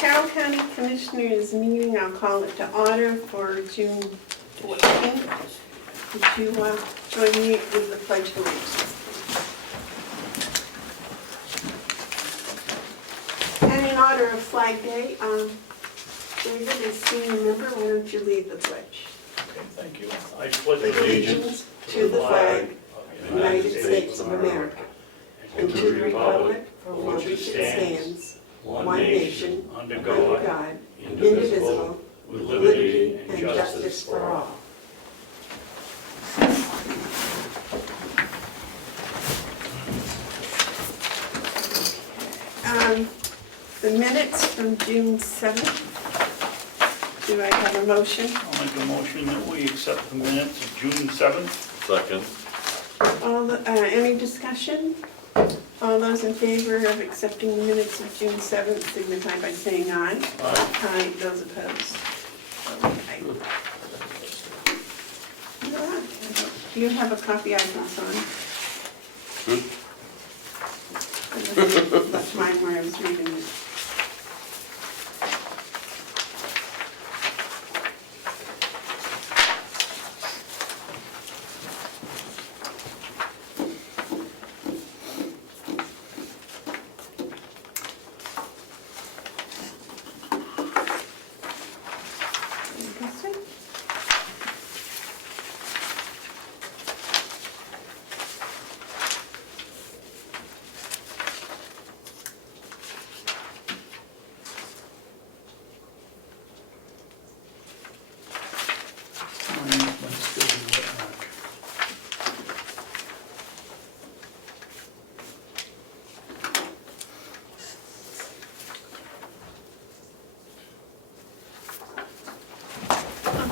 Carroll County Commissioners meeting, I'll call it to order for June 14th. Would you join me with the Pledge of Allegiance? And in honor of Flag Day, David, as senior member, why don't you lead the pledge? Okay, thank you. I pledge allegiance to the flag of the United States of America and to the republic for which it stands, one nation, under God, indivisible, with liberty and justice for all. The minutes from June 7th. Do I have a motion? I'll make a motion that we accept the minutes of June 7th. Second. Any discussion? All those in favor of accepting the minutes of June 7th signify by saying aye. Aye. Aye. Those opposed? Okay. Do you have a copy I can sign? That's mine where I was reading it.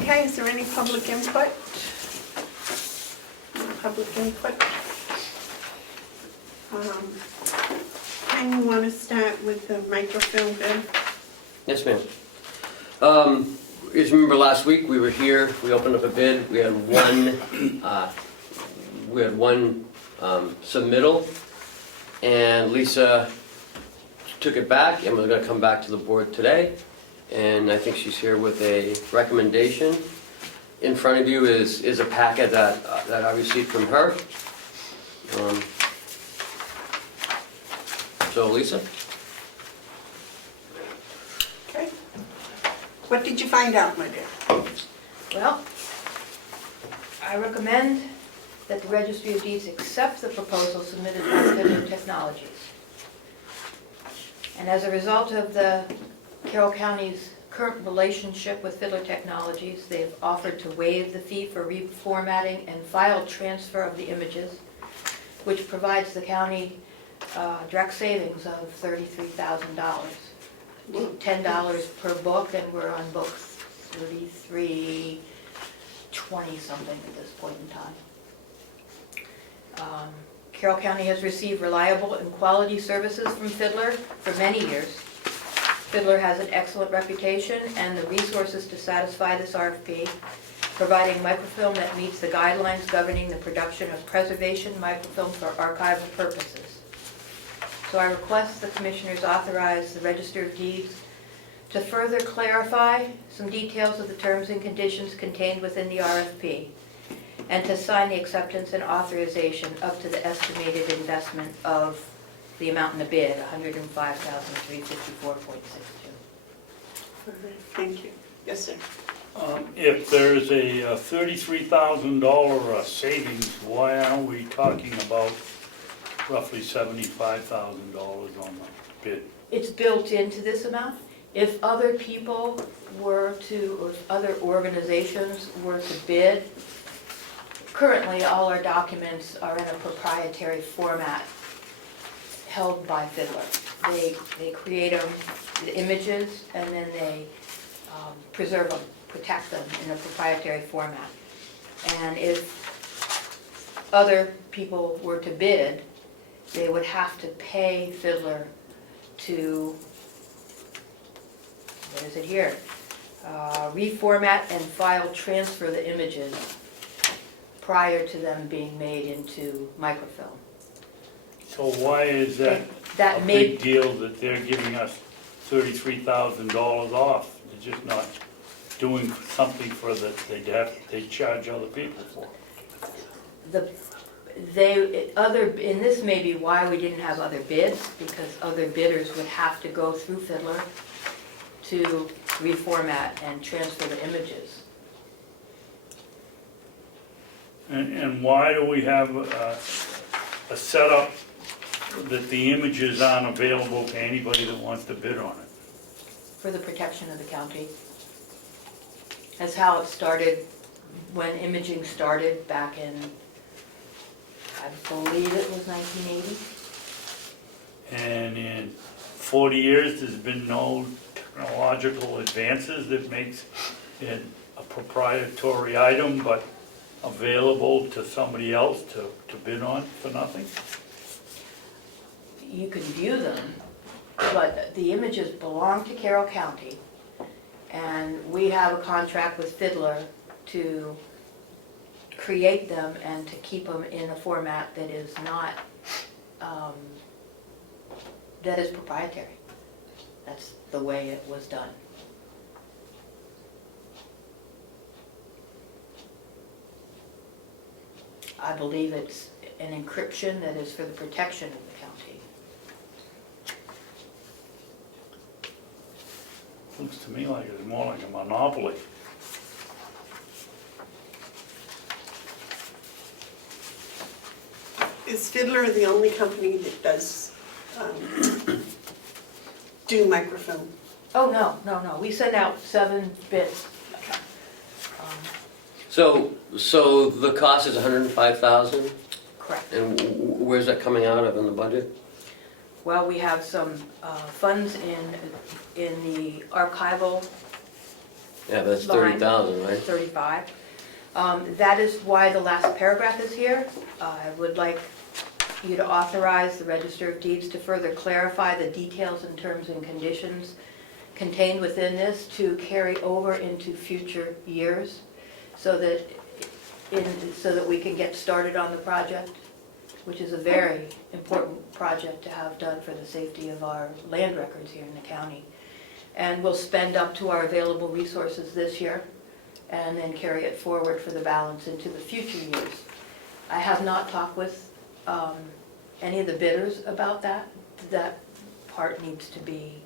Okay, is there any public input? No public input. Ken, you want to start with the microfilm bid? Yes, ma'am. As you remember last week, we were here, we opened up a bid, we had one submittal, and Lisa took it back and was gonna come back to the board today, and I think she's here with a recommendation. In front of you is a packet that I received from her. So Lisa? Okay. What did you find out, my dear? Well, I recommend that the Registry of Deeds accept the proposal submitted by Fiddler Technologies. And as a result of the Carroll County's current relationship with Fiddler Technologies, they have offered to waive the fee for reformatting and file transfer of the images, which provides the county direct savings of $33,000. $10 per book, and we're on book 3320 something at this point in time. Carroll County has received reliable and quality services from Fiddler for many years. Fiddler has an excellent reputation and the resources to satisfy this RFP, providing microfilm that meets the guidelines governing the production of preservation microfilm for archival purposes. So I request the Commissioners authorize the Register of Deeds to further clarify some details of the terms and conditions contained within the RFP, and to sign the acceptance and authorization up to the estimated investment of the amount in the bid, $105,354.62. Thank you. Yes, sir. If there's a $33,000 savings, why aren't we talking about roughly $75,000 on the bid? It's built into this amount. If other people were to, or if other organizations were to bid, currently all our documents are in a proprietary format held by Fiddler. They create them, the images, and then they preserve them, protect them in a proprietary format. And if other people were to bid, they would have to pay Fiddler to, what is it here? Reformat and file transfer the images prior to them being made into microfilm. So why is that a That may, big deal that they're giving us $33,000 off. They're just not doing something for that they charge other people for. And this may be why we didn't have other bids, because other bidders would have to go through Fiddler to reformat and transfer the images. And why do we have a setup that the images aren't available to anybody that wants to bid on it? For the protection of the county. That's how it started, when imaging started back in, I believe it was 1980. And in 40 years, there's been no technological advances that makes it a proprietary item, but available to somebody else to bid on for nothing? You can view them, but the images belong to Carroll County, and we have a contract with Fiddler to create them and to keep them in a format that is not, that is proprietary. That's the way it was done. I believe it's an encryption that is for the protection of the county. Looks to me like it's more like a monopoly. Is Fiddler the only company that does do microfilm? Oh, no, we send out 7 bits. So the cost is $105,000, Correct. and where's that coming out of in the budget? Well, we have some funds in the archival. Yeah, but that's line, 30,000, right? 35. That is why the last paragraph is here. I would like you to authorize the Register of Deeds to further clarify the details and terms and conditions contained within this to carry over into future years, so that we can get started on the project, which is a very important project to have done for the safety of our land records here in the county. And we'll spend up to our available resources this year and then carry it forward for the balance into the future years. I have not talked with any of the bidders about that. That part needs to be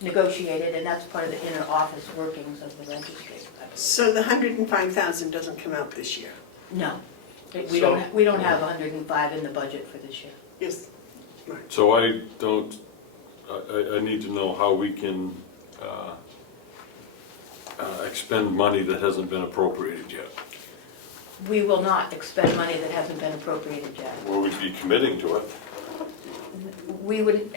negotiated, and that's part of the inner office workings of the registry. So the $105,000 doesn't come out this year? No, we don't have 105 in the budget for this year. Yes, Mark. So I need to know how we can expend money that hasn't been appropriated yet. We will not expend money that hasn't been appropriated yet. Or we'd be committing to it. We would,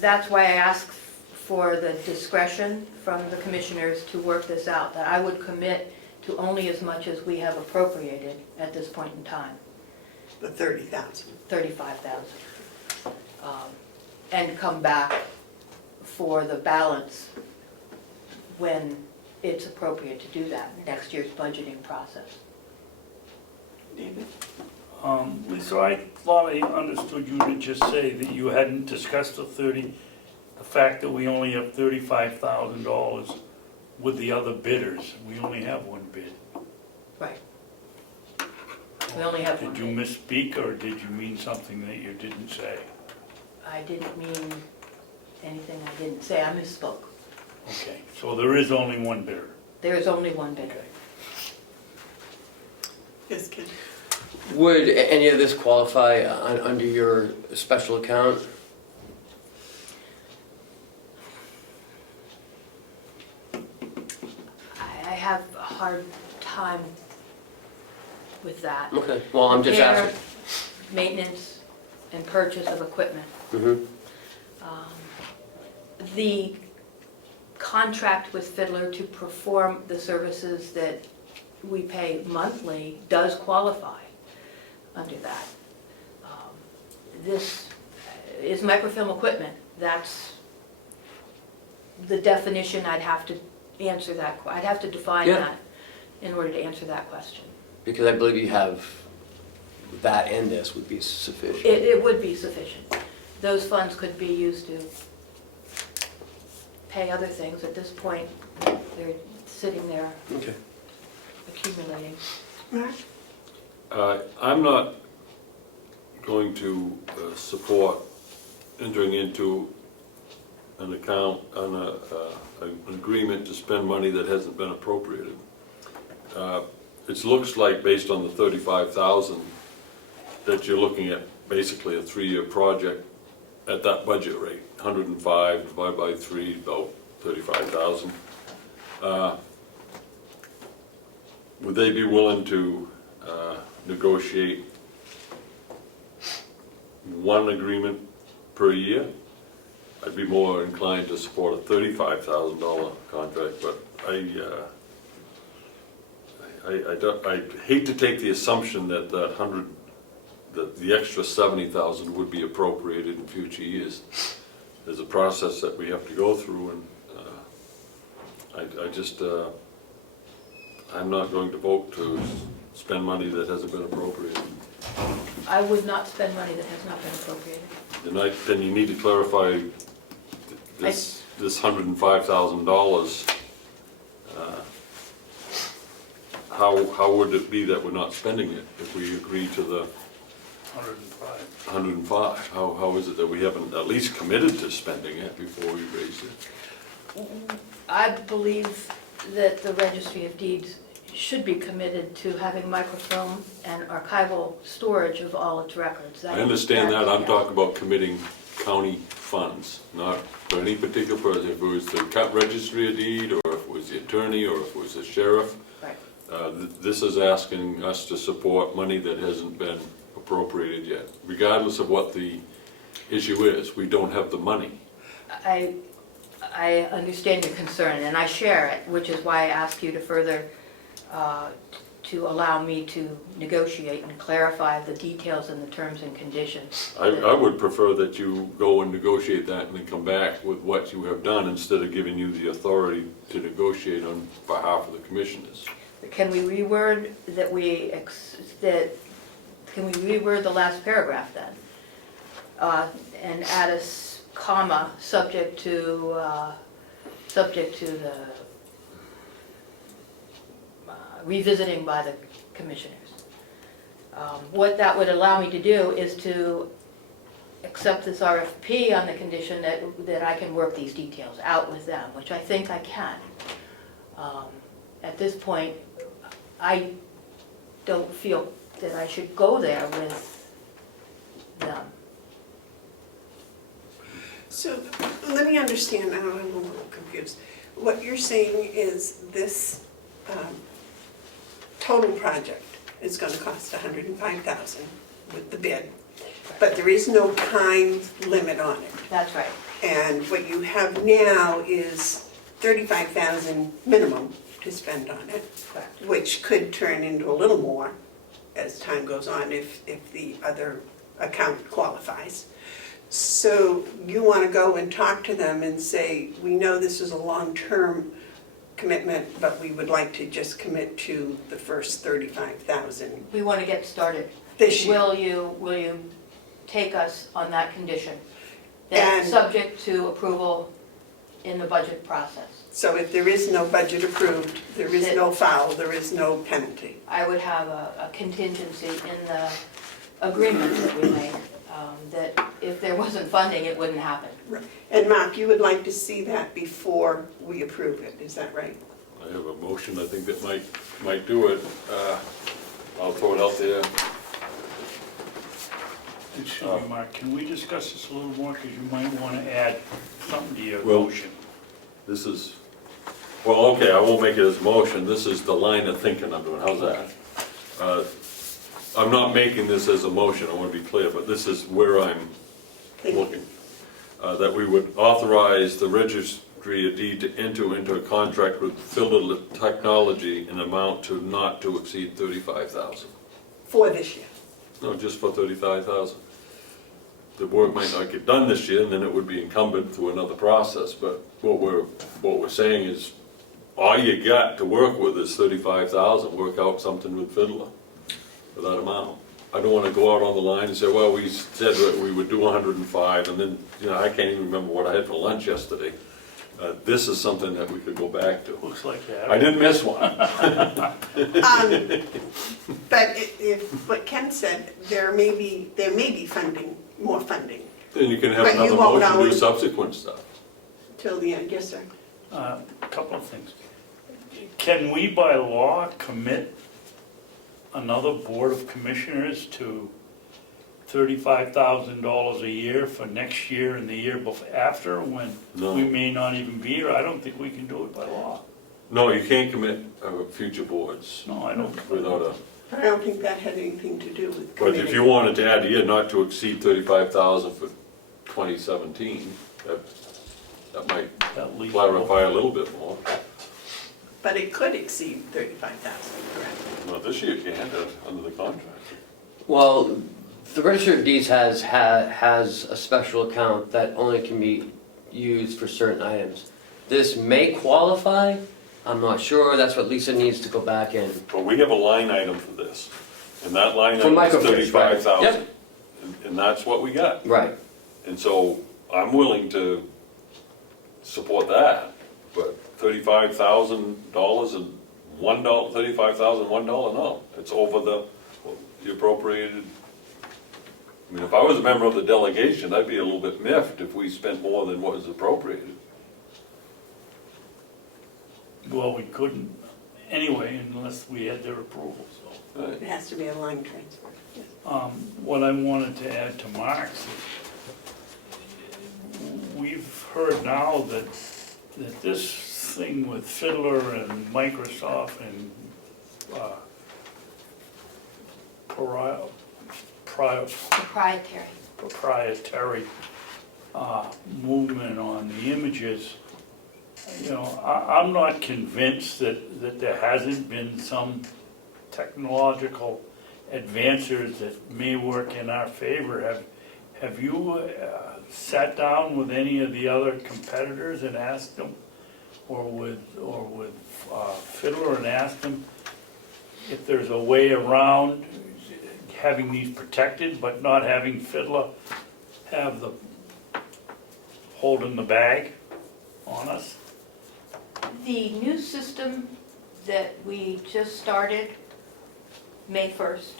that's why I asked for the discretion from the commissioners to work this out, that I would commit to only as much as we have appropriated at this point in time. The $30,000. $35,000. And come back for the balance when it's appropriate to do that, next year's budgeting process. David? Lisa, I thought I understood you to just say that you hadn't discussed the fact that we only have $35,000 with the other bidders. We only have one bid. Right. We only have one Did you bid. misspeak, or did you mean something that you didn't say? I didn't mean anything I didn't say. I misspoke. Okay, so there is only one bidder. There is only one bidder. Okay. Yes, Ken? Would any of this qualify under your special account? I have a hard time with that. Okay, well, I'm just Repair, asking. Maintenance and purchase of equipment. Mhm. The contract with Fiddler to perform the services that we pay monthly does qualify under that. This is microfilm equipment. That's the definition. I'd have to answer that. I'd have to define Yeah. that in order to answer that question. Because I believe you have that and this would be sufficient. It would be sufficient. Those funds could be used to pay other things. At this point, they're sitting there Okay. accumulating. Mark? I'm not going to support entering into an account, on an agreement to spend money that hasn't been appropriated. It looks like, based on the 35,000, that you're looking at basically a 3-year project at that budget rate. 105 divided by 3, about 35,000. Would they be willing to negotiate one agreement per year? I'd be more inclined to support a $35,000 contract, but I hate to take the assumption that that the extra 70,000 would be appropriated in future years. There's a process that we have to go through, and I'm not going to vote to spend money that hasn't been appropriated. I would not spend money that has not been appropriated. Then you need to clarify this $105,000. How would it be that we're not spending it if we agree to the 105. 105? How is it that we haven't at least committed to spending it before we raise it? I believe that the Registry of Deeds should be committed to having microfilm and archival storage of all its records. I understand that. I'm talking about committing county funds, not for any particular person. If it was the registry of deed, or if it was the attorney, or if it was the sheriff. Right. This is asking us to support money that hasn't been appropriated yet. Regardless of what the issue is, we don't have the money. I understand your concern, and I share it, which is why I ask you to further, to allow me to negotiate and clarify the details and the terms and conditions. I would prefer that you go and negotiate that and then come back with what you have done, instead of giving you the authority to negotiate on behalf of the commissioners. Can we reword can we reword the last paragraph then? And add a comma, subject to the revisiting by the commissioners. What that would allow me to do is to accept this RFP on the condition that I can work these details out with them, which I think I can. At this point, I don't feel that I should go there with them. So let me understand, I'm a little confused. What you're saying is this total project is going to cost $105,000 with the bid, but there is no time limit on it. That's right. And what you have now is $35,000 minimum to spend on it, Correct. which could turn into a little more as time goes on if the other account qualifies. So you want to go and talk to them and say, we know this is a long-term commitment, but we would like to just commit to the first $35,000 We want to get started. this year. Will you take us on that condition? That's And- subject to approval in the budget process. So if there is no budget approved, there is no foul, there is no penalty. I would have a contingency in the agreement that we make, that if there wasn't funding, it wouldn't happen. And Mark, you would like to see that before we approve it, is that right? I have a motion, I think, that might do it. I'll throw it out there. Excuse me, Mark, can we discuss this a little more, because you might want to add something to your Well- motion. This is, well, okay, I won't make it as a motion. This is the line of thinking I'm doing. How's that? I'm not making this as a motion, I want to be clear, but this is where I'm looking. That we would authorize the registry of deed to enter into a contract with Fiddler Technology in amount to not to exceed $35,000. For this year. No, just for $35,000. The work might not get done this year, and then it would be incumbent through another process, but what we're saying is, all you got to work with is $35,000, work out something with Fiddler for that amount. I don't wanna go out on the line and say, well, we said that we would do 105, and then, I can't even remember what I had for lunch yesterday. this is something that we could go back to. Looks like that. I didn't miss one. But if what Ken said, there may be funding, more funding Then you can have But you another won't motion to do always- subsequent stuff. till the end. Yes, sir. A couple of things. Can we by law commit another Board of Commissioners to $35,000 a year for next year and the year after, when No. we may not even be here? I don't think we can do it by law. No, you can't commit future boards No, I don't. without a, I don't think that had anything to do with but if committing. you wanted to add a year not to exceed 35,000 for 2017, that might That leaves- clarify a little bit more. But it could exceed 35,000, correct? Well, this year you can't, under the contract. Well, the Register of Deeds has a special account that only can be used for certain items. This may qualify, I'm not sure, that's what Lisa needs to go back in. But we have a line item for this, and that line For item is microfiche, right. 35,000. Yep. And that's what we got. Right. And so I'm willing to support that, but $35,000 and $1, $35,000, $1, no. It's over the appropriated. I mean, if I was a member of the delegation, I'd be a little bit miffed if we spent more than what is appropriated. Well, we couldn't anyway unless we had their approval, so. Right. It has to be a line transfer. Yes. What I wanted to add to Mark's is, we've heard now that this thing with Fiddler and Microsoft and proprietary movement on the images, you know, I'm not convinced that there hasn't been some technological advances that may work in our favor. Have you sat down with any of the other competitors and asked them, or with Fiddler and asked them if there's a way around having these protected, but not having Fiddler have the holding the bag on us? The new system that we just started, May 1st,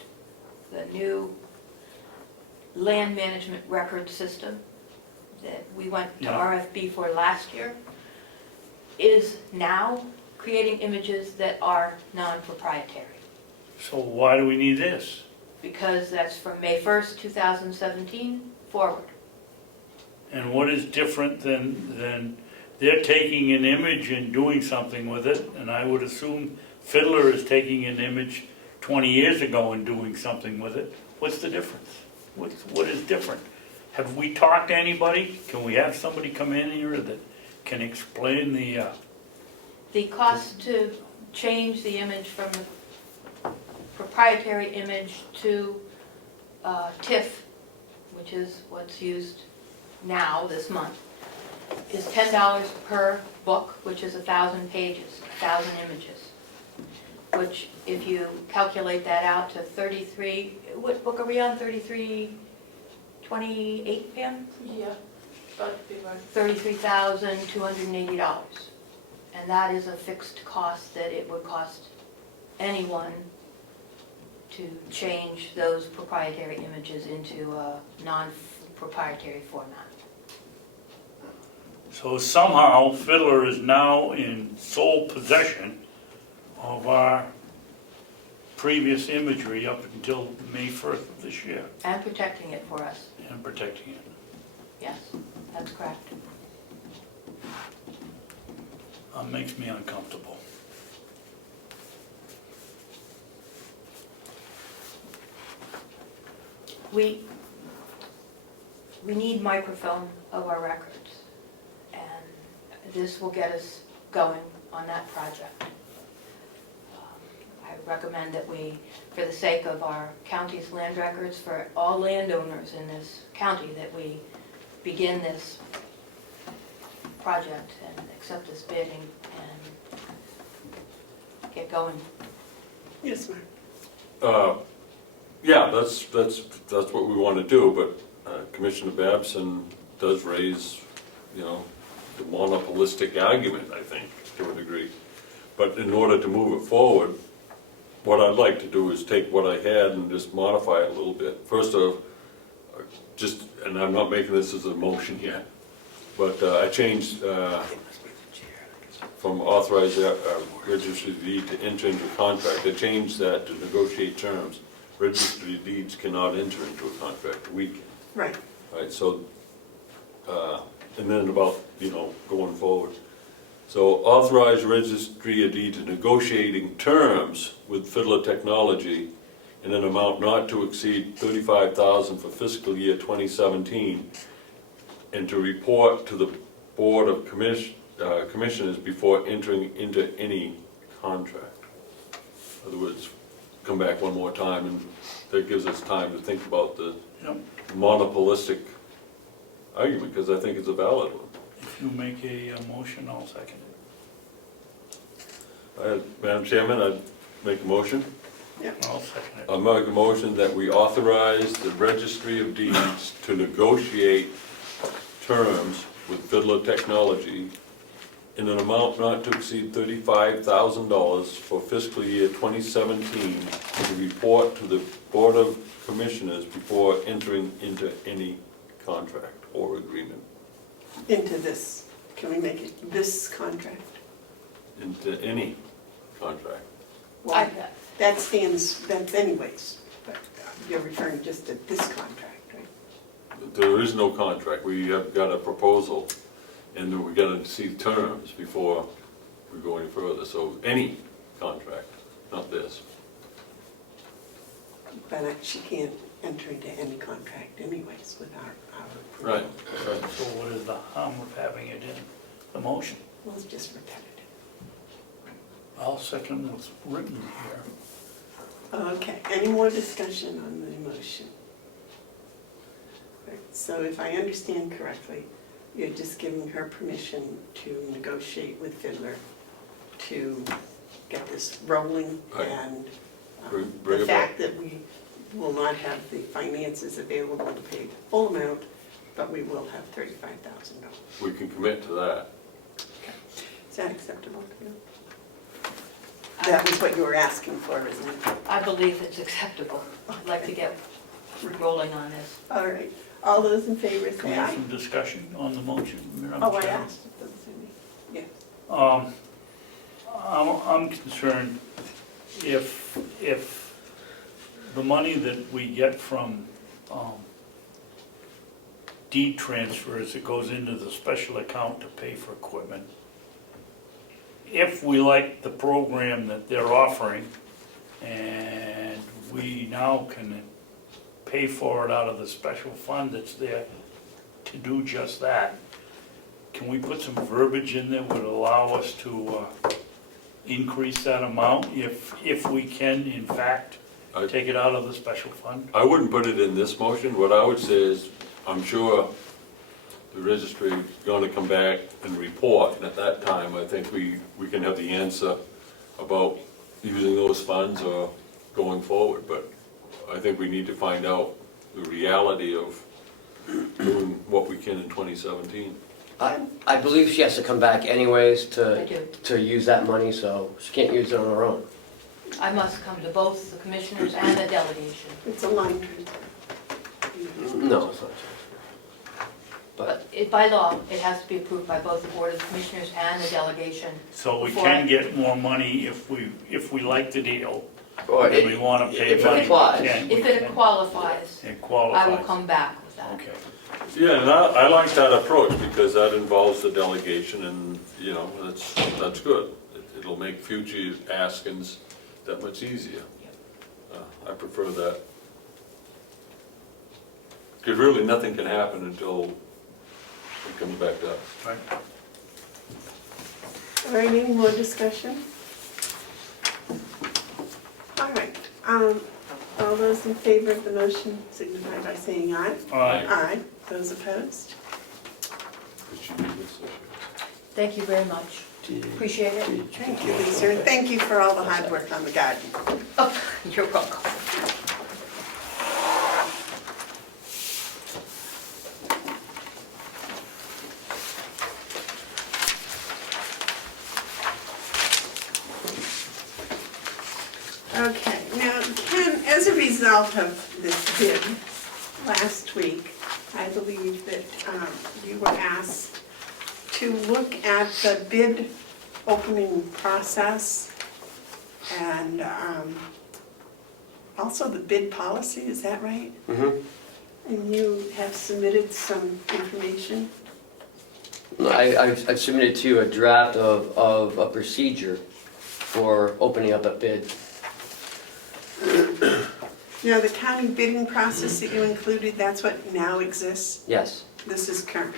the new land management record system that we went to Yeah. RFP for last year, is now creating images that are non-proprietary. So why do we need this? Because that's from May 1st, 2017 forward. And what is different than they're taking an image and doing something with it, and I would assume Fiddler is taking an image 20 years ago and doing something with it. What's the difference? What is different? Have we talked to anybody? Can we have somebody come in here that can explain The cost to change the image from the proprietary image to TIFF, which is what's used now this month, is $10 per book, which is 1,000 pages, 1,000 images. Which, if you calculate that out to 33, what book are we on, 3328, Pam? Yeah, that'd be right. $33,280. And that is a fixed cost that it would cost anyone to change those proprietary images into a non-proprietary format. So somehow Fiddler is now in sole possession of our previous imagery up until May 1st of this year, And protecting it for us, and protecting it. yes, that's correct. Makes me uncomfortable. We need microfilm of our records, and this will get us going on that project. I recommend that we, for the sake of our county's land records, for all landowners in this county, that we begin this project and accept this bidding and get going. Yes, ma'am. Yeah, that's what we want to do, but Commissioner Babson does raise, you know, the monopolistic argument, I think, to a degree. But in order to move it forward, what I'd like to do is take what I had and just modify it a little bit. First off, just, and I'm not making this as a motion yet, but I changed from authorize registry deed to enter into a contract. I changed that to negotiate terms. Registry deeds cannot enter into a contract. We can. Right. Right, so, and then about, going forward. So authorize registry of deed to negotiating terms with Fiddler Technology in an amount not to exceed $35,000 for fiscal year 2017, and to report to the Board of Commissioners before entering into any contract. In other words, come back one more time, and that gives us time to think about the Yep. monopolistic argument, because I think it's a valid one. If you make a motion, I'll second it. Madam Chairman, I'd make a motion. I'll second it. I'll make a motion that we authorize the Registry of Deeds to negotiate terms with Fiddler Technology in an amount not to exceed $35,000 for fiscal year 2017, to report to the Board of Commissioners before entering into any contract or agreement. Into this, can we make it this contract? Into any contract. Well, that stands, that's anyways, but you're referring just to this contract, right? There is no contract. We have got a proposal, and we got to see terms before we go any further. So any contract, not this. But she can't enter into any contract anyways without our approval. Right. So what is the harm of having it in the motion? Well, it's just repetitive. I'll second what's written here. Okay, any more discussion on the motion? Right, so if I understand correctly, you're just giving her permission to negotiate with Fiddler to get this rolling, Right. and Bring the it fact that we will not have the finances available to pay the full amount, but we will have $35,000. We can commit to that. Is that acceptable to you? That was what you were asking for, isn't it? I believe it's acceptable. I'd like to get rolling on this. All right, all those in favor Can say we have aye. some discussion on the motion, Madam Oh, I Chairman? asked if those any, yeah. I'm concerned if the money that we get from deed transfers that goes into the special account to pay for equipment, if we like the program that they're offering and we now can pay for it out of the special fund that's there to do just that, can we put some verbiage in there that would allow us to increase that amount if we can, in fact, take it out of the special fund? I wouldn't put it in this motion. What I would say is, I'm sure the registry is going to come back and report, and at that time, I think we can have the answer about using those funds or going forward. But I think we need to find out the reality of doing what we can in 2017. I believe she has to come back anyways I do. to use that money, so she can't use it on her own. I must come to both the commissioners and the delegation. It's a line transfer. No, it's not. But by law, it has to be approved by both the Board of Commissioners and the delegation. So we Before I- can get more money if we like the deal, Or and we want to pay if money. it applies. we can. If it qualifies, It I qualifies. will come back with that. Okay. Yeah, and I like that approach, because that involves the delegation, and, that's good. It'll make future askings that much easier. I prefer that. Because really, nothing can happen until it comes back to us. Right. All right, any more discussion? All right, all those in favor of the motion signify by saying aye. All right. Aye. Those opposed? Because you do this, so- Thank you very much. Appreciate it. Thank you, Lisa, and thank you for all the hard work on the garden. Oh, you're welcome. Okay, now Ken, as a result of this bid last week, I believe that you were asked to look at the bid opening process and also the bid policy, is that right? Mm-hmm. And you have submitted some information? I've submitted to you a draft of a procedure for opening up a bid. Now, the county bidding process that you included, that's what now exists? Yes. This is current?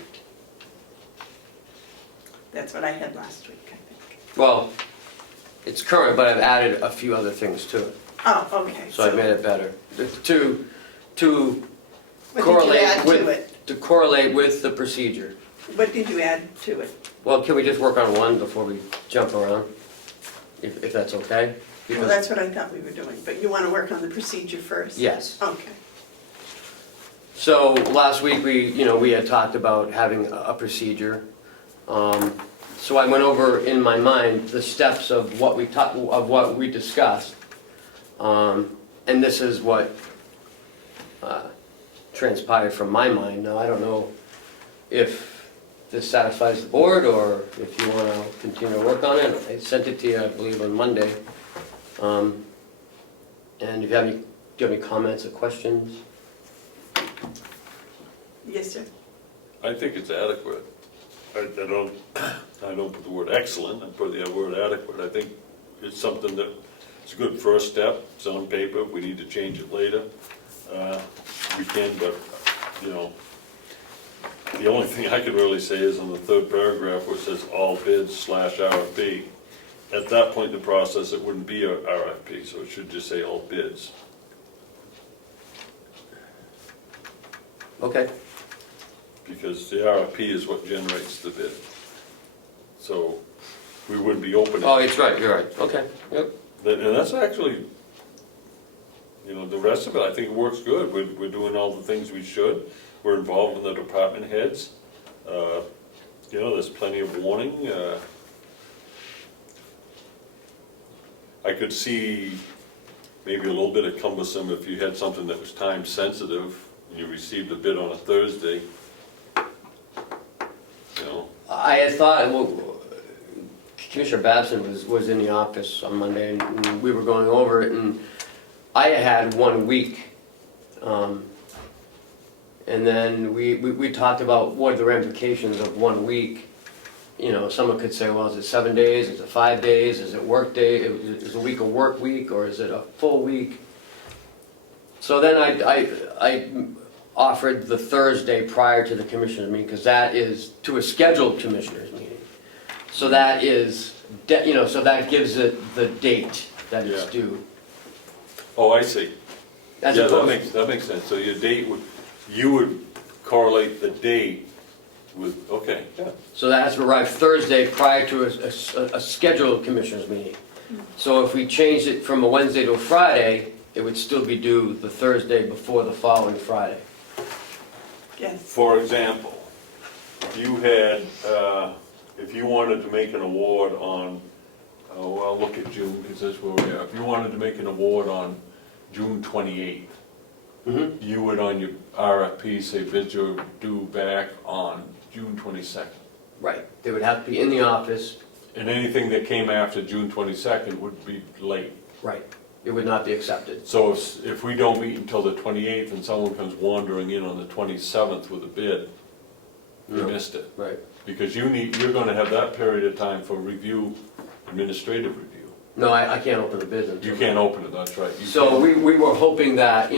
That's what I had last week, I think. Well, it's current, but I've added a few other things to it, Oh, okay. so I've made it better. To What did you correlate add to with, it? to correlate with the procedure. What did you add to it? Well, can we just work on one before we jump around? If that's okay? Well, Because- that's what I thought we were doing, but you want to work on the procedure first? Yes. Okay. So last week, we had talked about having a procedure. So I went over in my mind the steps of what we discussed. And this is what transpired from my mind. Now, I don't know if this satisfies the board or if you want to continue to work on it. I sent it to you, I believe, on Monday. And if you have any, do you have any comments or questions? Yes, sir. I think it's adequate. I don't put the word excellent, I put the word adequate. I think it's something that, it's a good first step. It's on paper, if we need to change it later, we can, but, the only thing I can really say is on the third paragraph where it says all bids / RFP. At that point in the process, it wouldn't be a RFP, so it should just say all bids. Okay. Because the RFP is what generates the bid. So we wouldn't be opening. Oh, it's right, you're right. Okay, yep. And that's actually, the rest of it, I think it works good. We're doing all the things we should. We're involved in the department heads. There's plenty of warning. I could see maybe a little bit of cumbersome if you had something that was time sensitive and you received a bid on a Thursday. I had thought, Commissioner Babson was in the office on Monday and we were going over it and I had 1 week. And then we talked about what are the ramifications of 1 week. Someone could say, well, is it 7 days, is it 5 days, is it work day, is a week a work week, or is it a full week? So then I offered the Thursday prior to the commissioners meeting, because that is to a scheduled commissioners meeting. So that is, so that gives it the date that it's due. Oh, I see. As Yeah, opposed- that makes sense. So your date you would correlate the date with, okay. Yeah. So that has to arrive Thursday prior to a scheduled commissioners meeting. So if we changed it from a Wednesday to a Friday, it would still be due the Thursday before the following Friday. Yes. For example, if you had, if you wanted to make an award on, well, look at June, because that's where we are. If you wanted to make an award on June 28th, you would on your RFP say bids are due back on June 22nd. Right. They would have to be in the office. And anything that came after June 22nd would be late. Right. It would not be accepted. So if we don't meet until the 28th and someone comes wandering in on the 27th with a bid, you missed it. Right. Because you're gonna have that period of time for review, administrative review. No, I can't open the bid until. You can't open it, that's right. You So can't. we were hoping that,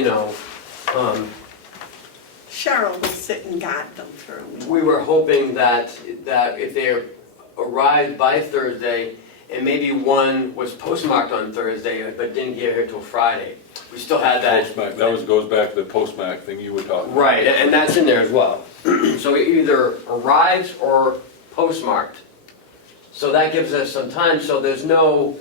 Cheryl will sit and guide them through. we were hoping that if they arrived by Thursday, and maybe one was postmarked on Thursday, but didn't get here till Friday, we still had that. Postmark, goes back to the postmark thing you were talking about. Right, and that's in there as well. So it either arrives or postmarked. So that gives us some time, so there's no,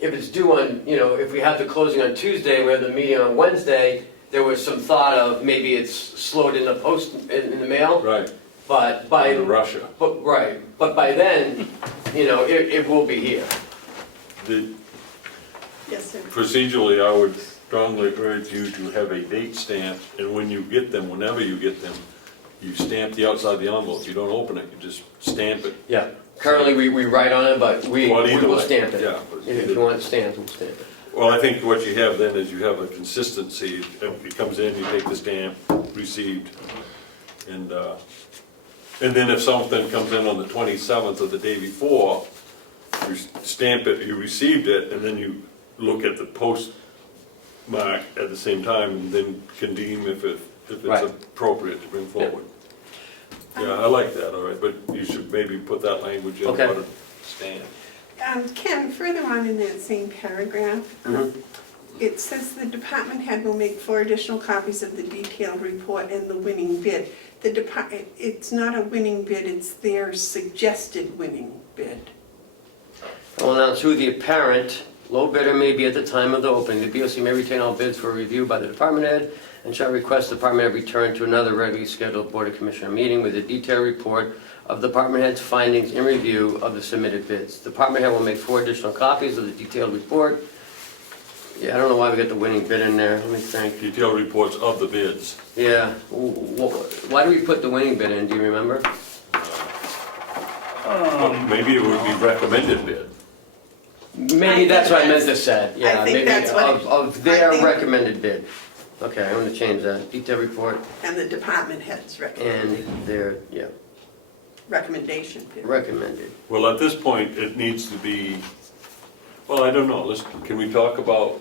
if it's due on, if we have the closing on Tuesday, we have the meeting on Wednesday, there was some thought of maybe it's slowed in the post, in the mail. Right, But by. in Russia. But but by then, it will be here. Yes, sir. procedurally, I would strongly urge you to have a date stamp, and when you get them, whenever you get them, you stamp the outside of the envelope. You don't open it, you just stamp it. Yeah, currently we write on it, but we Well, either will way, stamp it. yeah. If you want it stamped, we'll stamp it. Well, I think what you have then is you have a consistency. It comes in, you take the stamp, received, and then if something comes in on the 27th or the day before, you stamp it, you received it, and then you look at the postmark at the same time, and then can deem if it's Right. appropriate to bring forward. Yeah, I like that, all right, but you should maybe put that language in, Okay. what a stamp. Ken, further on in that same paragraph, it says the department head will make 4 additional copies of the detailed report and the winning bid. It's not a winning bid, it's their suggested winning bid. Well, now, to the apparent, low bidder may be at the time of the opening. The BOC may retain all bids for review by the department head and shall request the department head return to another regularly scheduled Board of Commissioner meeting with a detailed report of the department head's findings and review of the submitted bids. The department head will make 4 additional copies of the detailed report. Yeah, I don't know why we got the winning bid in there. Let me think. Detailed reports of the bids. Yeah, why do we put the winning bid in, do you remember? Maybe it would be recommended bid. Maybe that's what I meant to say, yeah, think maybe that's what it- of their I think- recommended bid. Okay, I'm gonna change that, detailed report And the department head's and their, yeah, recommendation bid. recommended. Well, at this point, it needs to be, well, I don't know, can we talk about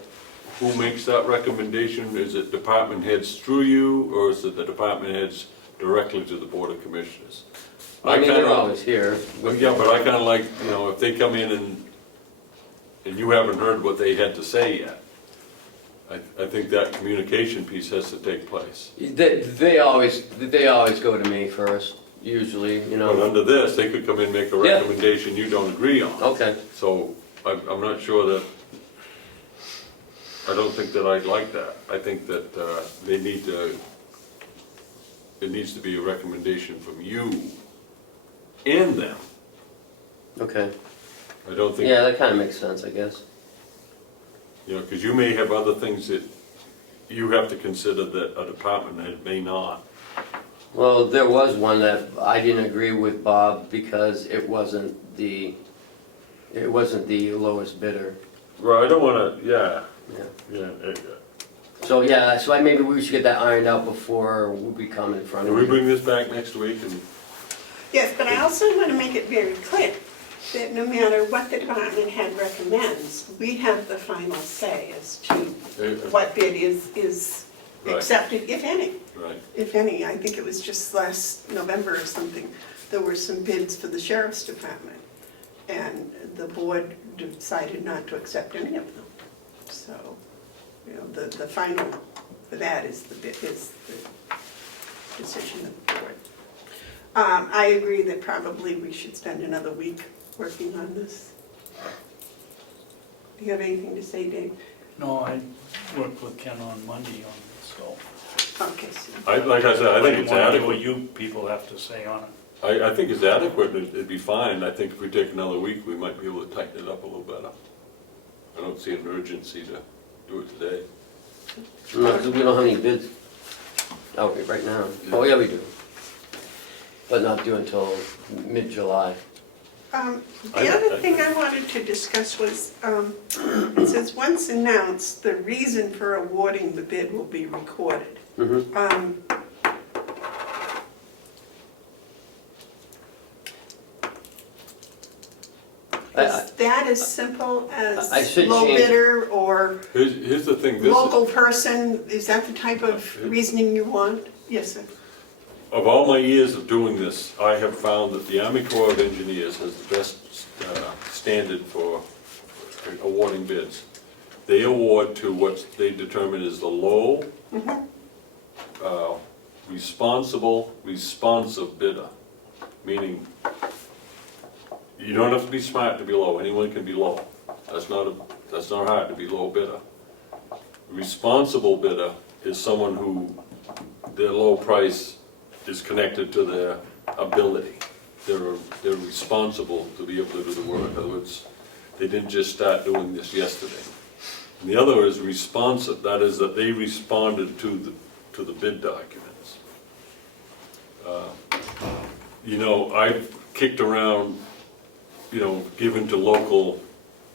who makes that recommendation? Is it department heads through you, or is it the department heads directly to the Board of Commissioners? I mean, they're kinda- always here. Yeah, but I kinda like, if they come in and you haven't heard what they had to say yet, I think that communication piece has to take place. They always go to me first, usually, But under this, they could come in and make a Yeah. recommendation you don't agree on. Okay, So I'm not sure that, I don't think that I'd like that. I think that it needs to be a recommendation from you and them. okay. I don't think, Yeah, that kinda makes sense, I guess. because you may have other things that you have to consider that a department head may not. Well, there was one that I didn't agree with Bob because it wasn't the lowest bidder. Well, I don't wanna, yeah. So, yeah, so maybe we should get that ironed out before we come in front Can of we you. bring this back next week and Yes, but I also want to make it very clear that no matter what the department head recommends, we have the final say as to what bid is Right. accepted, if any. right? If any. I think it was just last November or something, there were some bids for the sheriff's department, and the board decided not to accept any of them. So, the final for that is the decision of the board. I agree that probably we should spend another week working on this. Do you have anything to say, Dave? No, I worked with Ken on Monday on this, so. Okay, so, Like I said, I think it's What adequate. you people have to say on it. I think it's adequate, and it'd be fine. I think if we take another week, we might be able to tighten it up a little better. I don't see an urgency to do it today. No, because we don't have any bids out right now. Oh, yeah, we do. But not due until mid-July. the other thing I wanted to discuss was, it says, once announced, the reason for awarding the bid will be recorded. Mhm. Is that as simple I as should low change- bidder or Here's the thing, this is, local person? Is that the type of reasoning you want? Yes, sir. of all my years of doing this, I have found that the Army Corps of Engineers has the best standard for awarding bids. They award to what they determine is the low, responsive bidder, meaning you don't have to be smart to be low, anyone can be low. That's not hard to be low bidder. Responsible bidder is someone who their low price is connected to their ability. They're responsible to be able to do the work. In other words, they didn't just start doing this yesterday. And the other is responsive, that is that they responded to the bid documents. You know, I've kicked around, you know, given to local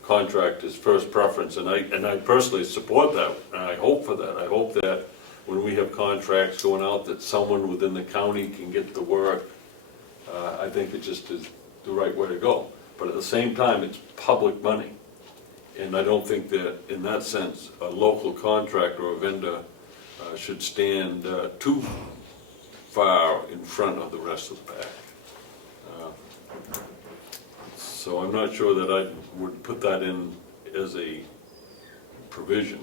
contractors first preference, and I personally support that, and I hope for that. I hope that when we have contracts going out, that someone within the county can get the work. I think it just is the right way to go. But at the same time, it's public money. And I don't think that, in that sense, a local contractor or vendor should stand too far in front of the rest of the pack. So I'm not sure that I would put that in as a provision.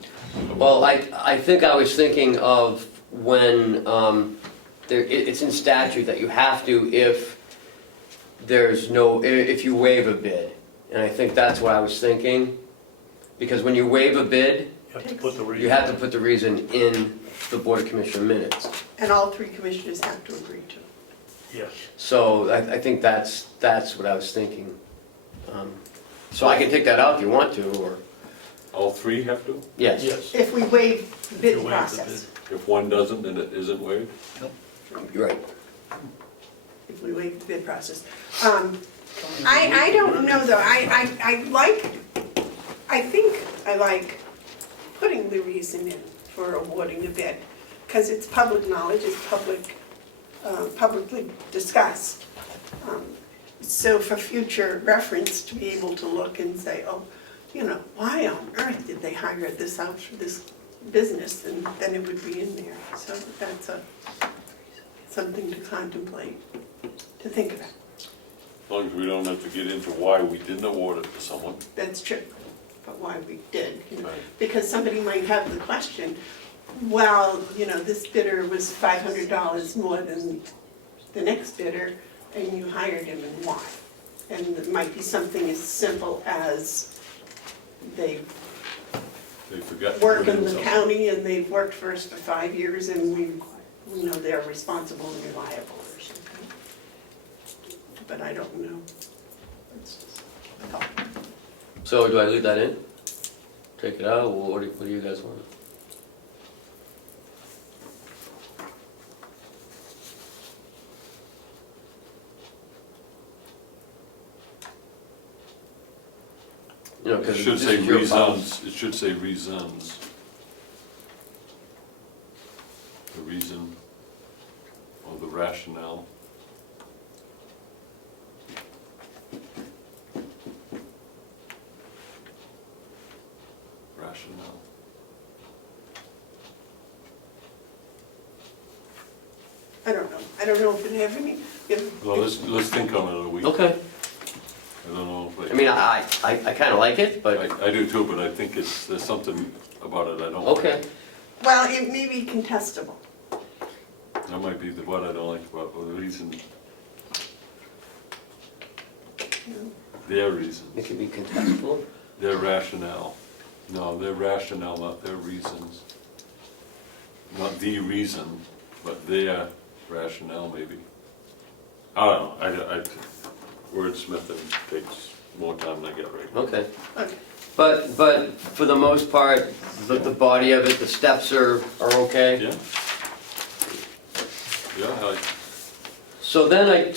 Well, I think I was thinking of when it's in statute that you have to if you waive a bid. And I think that's what I was thinking. Because when you waive a bid, You have to put the reason. you have to put the reason in the Board of Commissioner minutes. And all three commissioners have to agree to. Yes. So I think that's what I was thinking. So I can take that out if you want to, or, All three have to? yes. Yes. If we waive the You bid waive the process, If one doesn't, then it isn't waived? You're right. if we waive the bid process. I don't know though, I think I like putting the reason in for awarding a bid, because it's public knowledge, it's publicly discussed. So for future reference, to be able to look and say, oh, you know, why on earth did they hire this out for this business? And then it would be in there. So that's something to contemplate, to think about. As long as we don't have to get into why we didn't award it to someone. That's true, but why we did, you know. Right. Because somebody might have the question, well, you know, this bidder was $500 more than the next bidder, and you hired him, and why? And it might be something as simple as they They forgot to work put in the something. county and they've worked for us for 5 years and we know they're responsible and reliable or something. But I don't know. It's just a thought. So do I leave that in? Take it out, or what do you guys want? You know, It 'cause should this say is your policy. reasons, it should say reasons. The reason or the rationale. Rationale. I don't know. I don't know if it have any, Well, let's think on it a week. Okay, I don't know if I mean, I kinda like it, but, I do too, but I think there's something about it I don't. okay. well, it may be contestable. That might be what I don't like about, or the reason, You know. their reasons, It could be contestable. their rationale. No, their rationale, not their reasons. Not the reason, but their rationale maybe. I don't know, wordsmithing takes more time than I get right now. Okay. Okay. But for the most part, the body of it, the steps are okay? Yeah. Yeah, So then I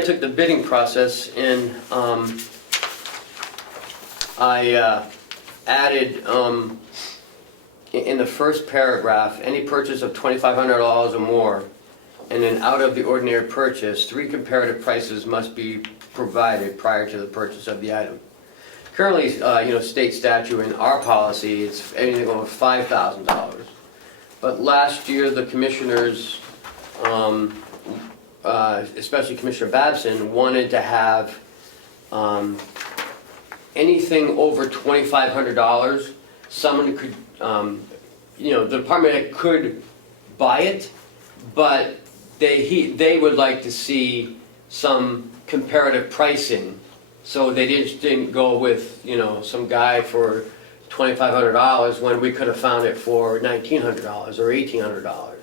took the bidding process and I added in the first paragraph, any purchase of $2,500 or more, and then out of the ordinary purchase, 3 comparative prices must be provided prior to the purchase of the item. Currently, state statute in our policy, it's anything over $5,000. But last year, the commissioners, especially Commissioner Babson, wanted to have anything over $2,500, someone could, the department head could buy it, but they would like to see some comparative pricing. So they didn't go with, some guy for $2,500 when we could have found it for $1,900 or $1,800.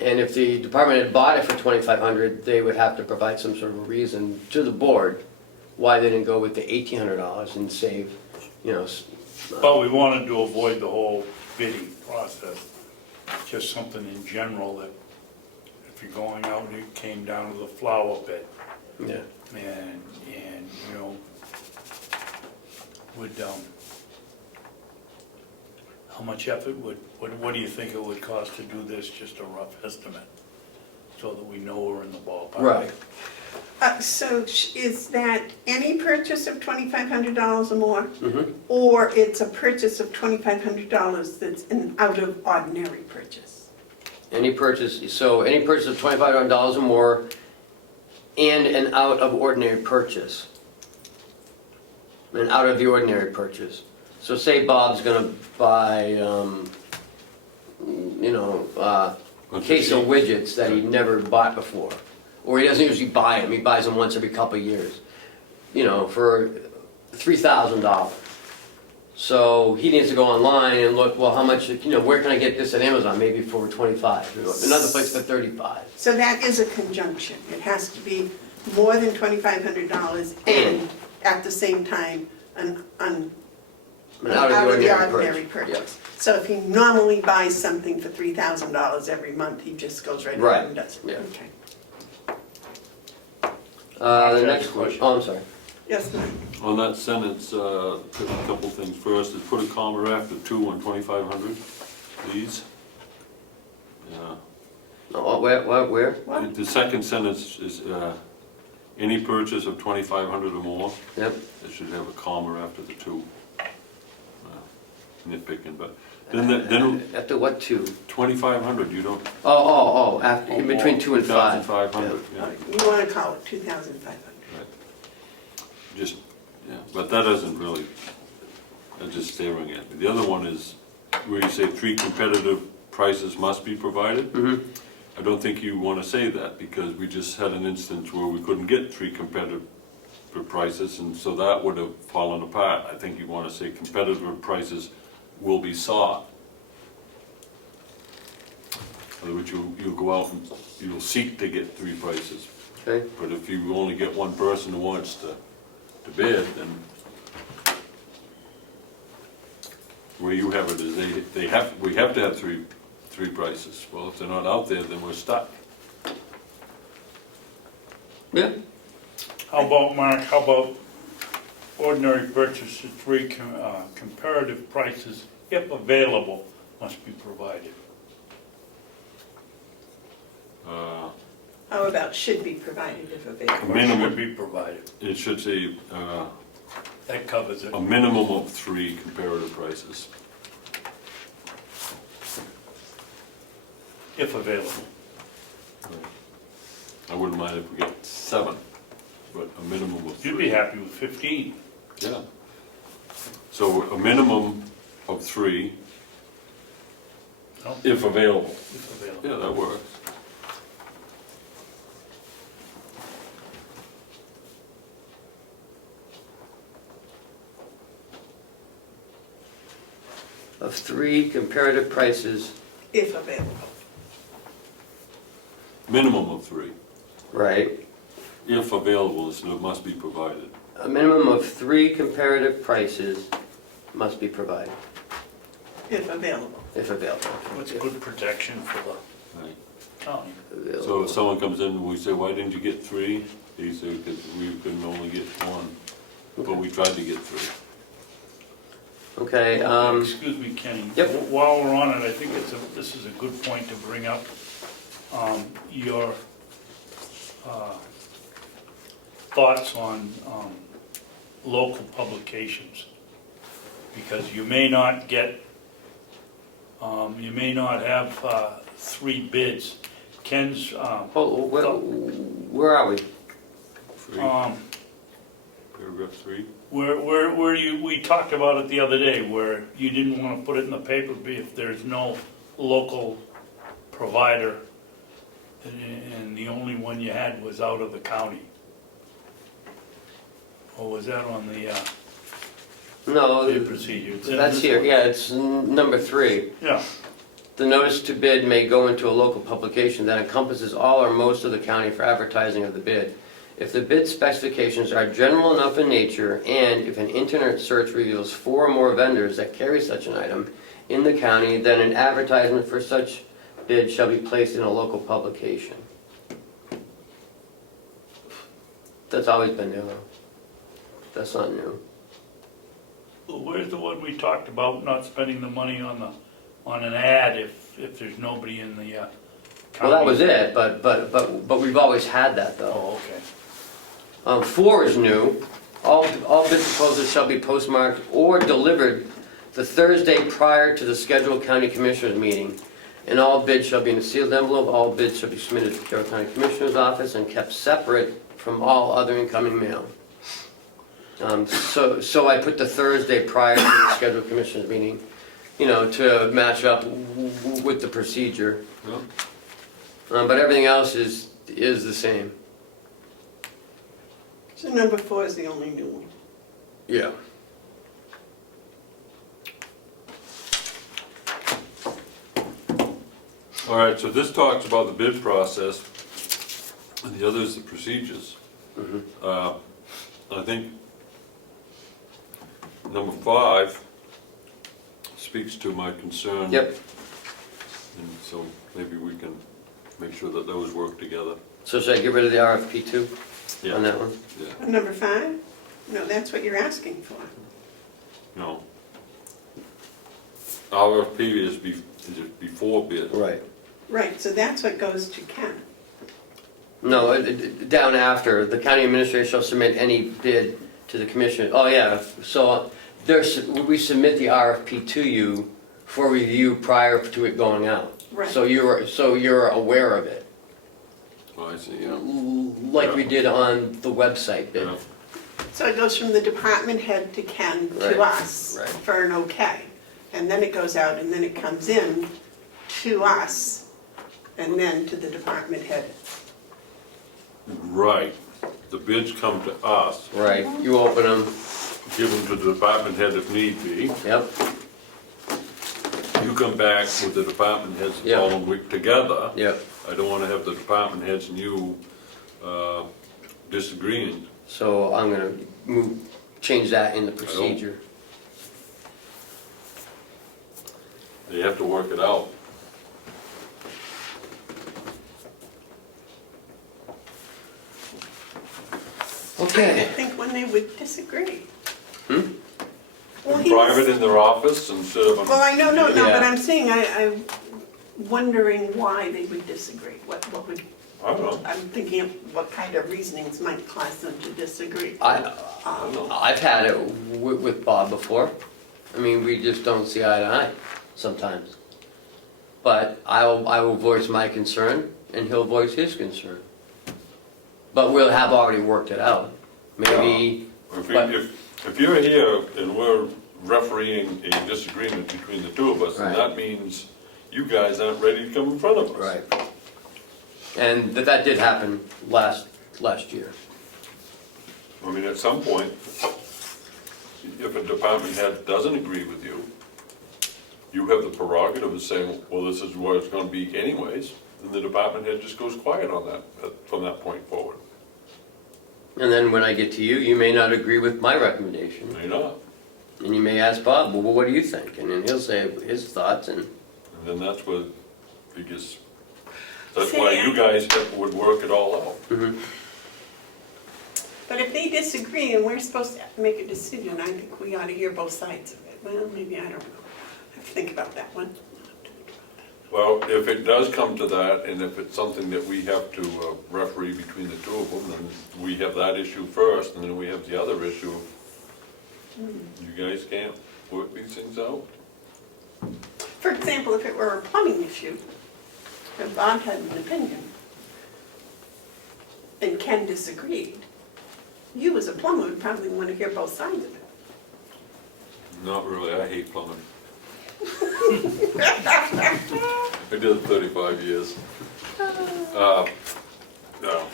And if the department had bought it for $2,500, they would have to provide some sort of reason to the board why they didn't go with the $1,800 and save, But we wanted to avoid the whole bidding process, just something in general that if you're going out and it came down to the flower bed Yeah. and, you know, would, how much effort what do you think it would cost to do this, just a rough estimate, so that we know we're in the ballpark? Right. So is that any purchase of $2,500 or more? Mm-hmm. Or it's a purchase of $2,500 that's an out-of-ordinary purchase? Any purchase of $2,500 or more and an out of ordinary purchase. An out of the ordinary purchase. So say Bob's gonna buy, a case of widgets that he never bought before. Or he doesn't usually buy them, he buys them once every couple of years. For $3,000. So he needs to go online and look, well, how much, where can I get this at Amazon? Maybe for 25, another place for 35. So that is a conjunction. It has to be more than $2,500 and at the same time an out of the ordinary purchase. So if he normally buys something for $3,000 every month, he just goes right ahead and does it? Yeah. Okay. The next question, I'm sorry. Yes, ma'am. On that sentence, a couple things. First, is put a comma after 2 on 2,500, please. No, where? What? The second sentence is, any purchase of 2,500 or more, Yep. it should have a comma after the 2. Nitpicking, but then After what, 2? 2,500, you don't. After, in between 2 and 5. 2,500, yeah. You want to call it 2,500. Just, yeah, but that doesn't really, I'm just staring at me. The other one is where you say 3 competitive prices must be provided. Mm-hmm. I don't think you want to say that because we just had an instance where we couldn't get 3 competitive prices and so that would have fallen apart. I think you want to say competitive prices will be sought. In other words, you'll go out and you'll seek to get 3 prices. Okay. But if you only get one person who wants to bid, then where you have it is we have to have three prices. Well, if they're not out there, then we're stuck. Yeah. How about, Mark, ordinary purchases, 3 comparative prices, if available, must be provided? How about should be provided if available? Or Minimum. should be provided? It should say That covers it. a minimum of 3 comparative prices. If available. I wouldn't mind if we get 7, but a minimum of 3. You'd be happy with 15. Yeah. So a minimum of 3, No? if available. If available. Yeah, that works. Of 3 comparative prices. If available. Minimum of 3, Right. if available, so it must be provided. A minimum of 3 comparative prices must be provided, If available. if available. What's good protection for the Right. county? So if someone comes in and we say, why didn't you get 3? They say, because we couldn't only get 1, but we tried to get 3. Okay, Excuse me, Kenny. Yep. While we're on it, I think this is a good point to bring up. Your thoughts on local publications. Because you may not get, you may not have 3 bids. Ken's, where are we? 3, paragraph 3. where we talked about it the other day, where you didn't want to put it in the paper if there's no local provider, and the only one you had was out of the county. Or was that on the No, bid procedure? It's in that's this here, one. yeah, it's number 3. Yeah, The notice to bid may go into a local publication that encompasses all or most of the county for advertising of the bid. If the bid specifications are general enough in nature, and if an internet search reveals 4 or more vendors that carry such an item in the county, then an advertisement for such bid shall be placed in a local publication. That's always been there, though. That's not new. Where's the one we talked about, not spending the money on an ad if there's nobody in the county? Well, that was it, but we've always had that, though. Oh, okay. 4 is new. All bid proposals shall be postmarked or delivered the Thursday prior to the scheduled County Commissioners meeting. And all bids shall be in a sealed envelope. All bids shall be submitted to the Carroll County Commissioner's office and kept separate from all other incoming mail. So I put the Thursday prior to the scheduled Commissioners meeting, to match up with the procedure. Yeah. But everything else is the same. So number 4 is the only new one. Yeah. All right, so this talks about the bid process, and the other is the procedures. I think number 5 speaks to my concern. Yep. And so maybe we can make sure that those work together. So should I get rid of the RFP too on that one? Yeah, Number 5? No, that's what you're asking for. no. RFP is before bid. Right. Right, so that's what goes to Ken. No, down after, the county administrator shall submit any bid to the commission. Oh, yeah, so we submit the RFP to you for review prior to it going out. Right. So you're aware of it, Oh, I see, yeah. like we did on the website bid. Yeah. So it goes from the department head to Ken Right, to us right. for an okay. And then it goes out and then it comes in to us and then to the department head. Right. The bids come to us, Right, you open them, give them to the department head if need be. yep, You come back with the department heads the Yeah. following week together. yep. I don't want to have the department heads and you disagreeing. So I'm gonna change that in the procedure. They have to work it out. I Okay. think when they would disagree. Hmm? Well, he was- Private in their office instead of. Well, I know, no, Yeah. but I'm saying, I'm wondering why they would disagree. What would, I don't know. I'm thinking of what kind of reasonings might cause them to disagree. I've had it with Bob before. I mean, we just don't see eye to eye sometimes. But I will voice my concern and he'll voice his concern. But we'll have already worked it out. Maybe, If you're here and we're refereeing a disagreement between the two of us, then Right. that means you guys aren't ready to come in front of us. right. And that did happen last year. I mean, at some point, if a department head doesn't agree with you, you have the prerogative of saying, well, this is what it's gonna be anyways, and the department head just goes quiet on that, from that point forward. And then when I get to you, you may not agree with my recommendation. May not, And you may ask Bob, well, what do you think? And then he'll say his thoughts and, and then that's where it gets, that's why you guys would work it all out. But if they disagree and we're supposed to make a decision, I think we ought to hear both sides of it. Well, maybe, I don't know. I have to think about that one. Well, if it does come to that, and if it's something that we have to referee between the two of them, then we have that issue first, and then we have the other issue. You guys can't work these things out? For example, if it were a plumbing issue, and Bob had an opinion, and Ken disagreed, you as a plumber would probably want to hear both sides of it. Not really, I hate plumbing. I did it 35 years. No,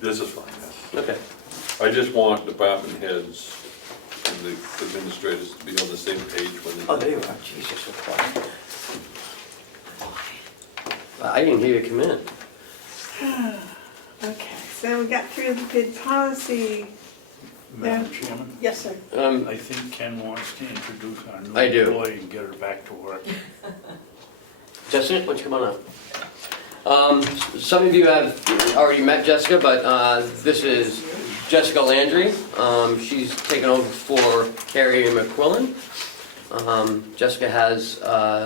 this is fine. okay. I just want department heads and the administrators to be on the same page when they. Oh, there you are, Jesus, so quiet. I didn't hear you come in. Okay, So we got through the bid policy. Madam Chairman, Yes, sir. I think Ken wants to introduce our new I do. employee and get her back to work. Jessica, why don't you come on up? Some of you have already met Jessica, but this is Jessica Landry. She's taken over for Carrie McQuillan. Jessica has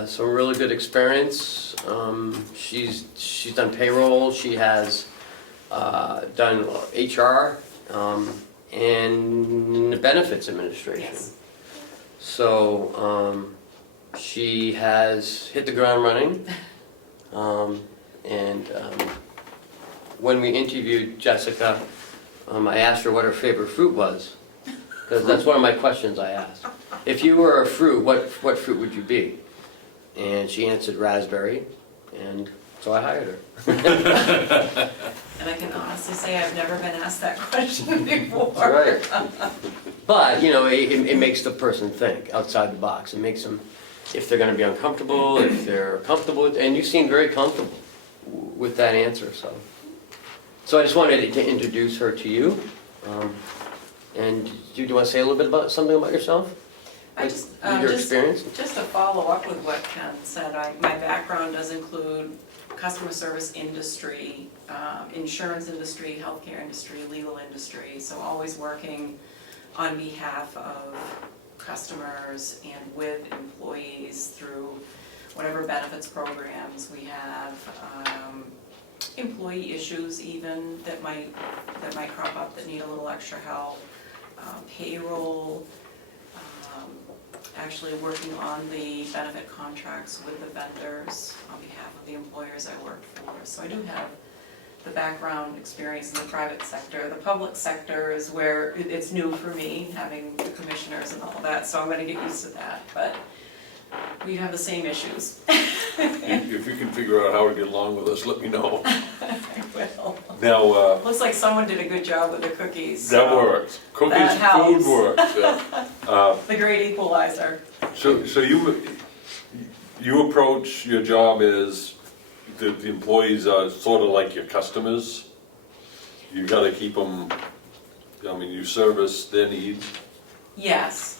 some really good experience. She's done payroll, she has done HR, and benefits administration. Yes. So she has hit the ground running. When we interviewed Jessica, I asked her what her favorite fruit was, because that's one of my questions I asked. If you were a fruit, what fruit would you be? And she answered raspberry, and so I hired her. And I can honestly say I've never been asked that question before. That's right. But, you know, it makes the person think outside the box. It makes them, if they're gonna be uncomfortable, if they're comfortable with, and you seem very comfortable with that answer, so. So I just wanted to introduce her to you. And do you want to say a little bit about something about yourself? I just, Your experience? just to follow up with what Ken said, my background does include customer service industry, insurance industry, healthcare industry, legal industry, so always working on behalf of customers and with employees through whatever benefits programs we have, employee issues even that might crop up that need a little extra help, payroll, actually working on the benefit contracts with the vendors on behalf of the employers I work for. So I do have the background experience in the private sector. The public sector is where it's new for me, having the commissioners and all that, so I'm gonna get used to that, but we have the same issues. If you can figure out how to get along with us, let me know. I will. Now, Looks like someone did a good job with the cookies. that so works. Cookies, that helps. food works. Yeah. The great equalizer. So you approach your job as the employees are sort of like your customers. You gotta keep them, I mean, you service their needs. Yes,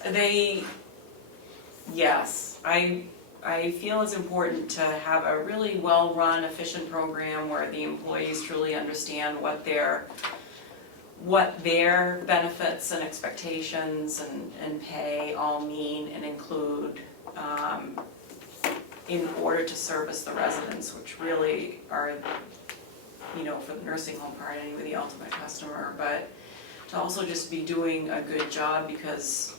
I feel it's important to have a really well-run, efficient program where the employees truly understand what their benefits and expectations and pay all mean and include in order to service the residents, which really are, you know, for the nursing home part anyway, the ultimate customer, but to also just be doing a good job because,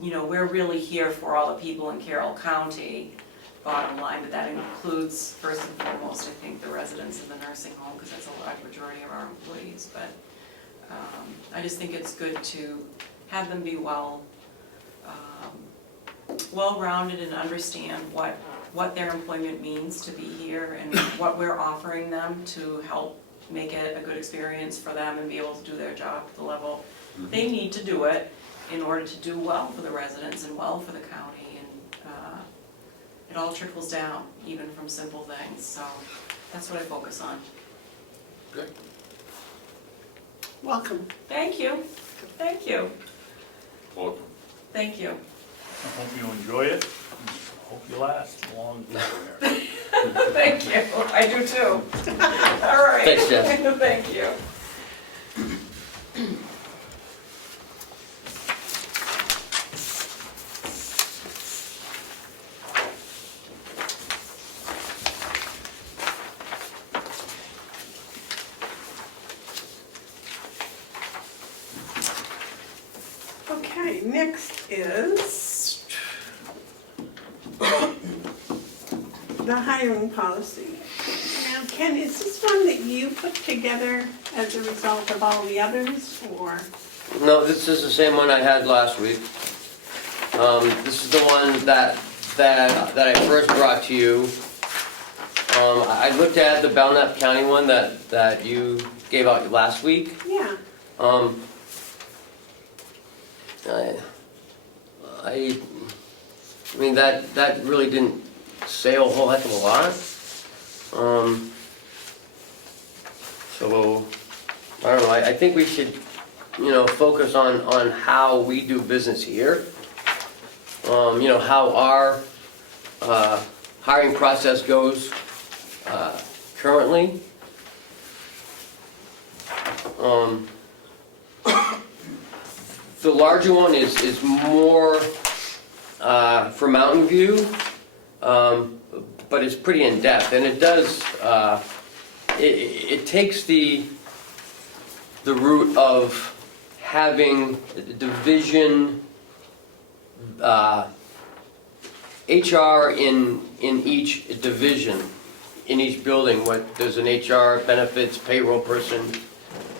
you know, we're really here for all the people in Carroll County, bottom line, but that includes first and foremost, I think, the residents in the nursing home, because that's a large majority of our employees, but I just think it's good to have them be well-rounded and understand what their employment means to be here and what we're offering them to help make it a good experience for them and be able to do their job at the level they need to do it in order to do well for the residents and well for the county, and it all trickles down, even from simple things, so that's what I focus on. Okay. Welcome. Thank you, thank you, Welcome. thank you. I hope you enjoy it. Hope you last a long time here. Thank you, I do too. All right. Thanks, Jeff. Thank you. Okay, next is the hiring policy. Now, Ken, is this one that you put together as a result of all the others, or? No, this is the same one I had last week. This is the one that I first brought to you. I looked at the Belknap County one that you gave out last week. Yeah. I mean, that really didn't say a whole heck of a lot. So, I don't know, I think we should, focus on how we do business here. How our hiring process goes currently. The larger one is more for Mountain View, but it's pretty in-depth, and it does, it takes the route of having division, HR in each division, in each building. There's an HR, benefits, payroll person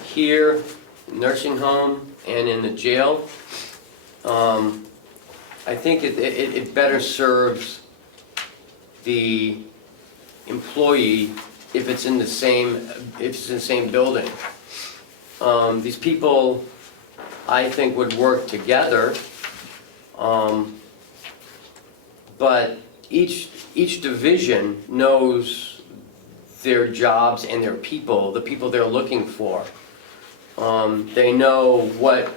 here, nursing home, and in the jail. I think it better serves the employee if it's in the same building. These people, I think, would work together, but each division knows their jobs and their people, the people they're looking for. They know what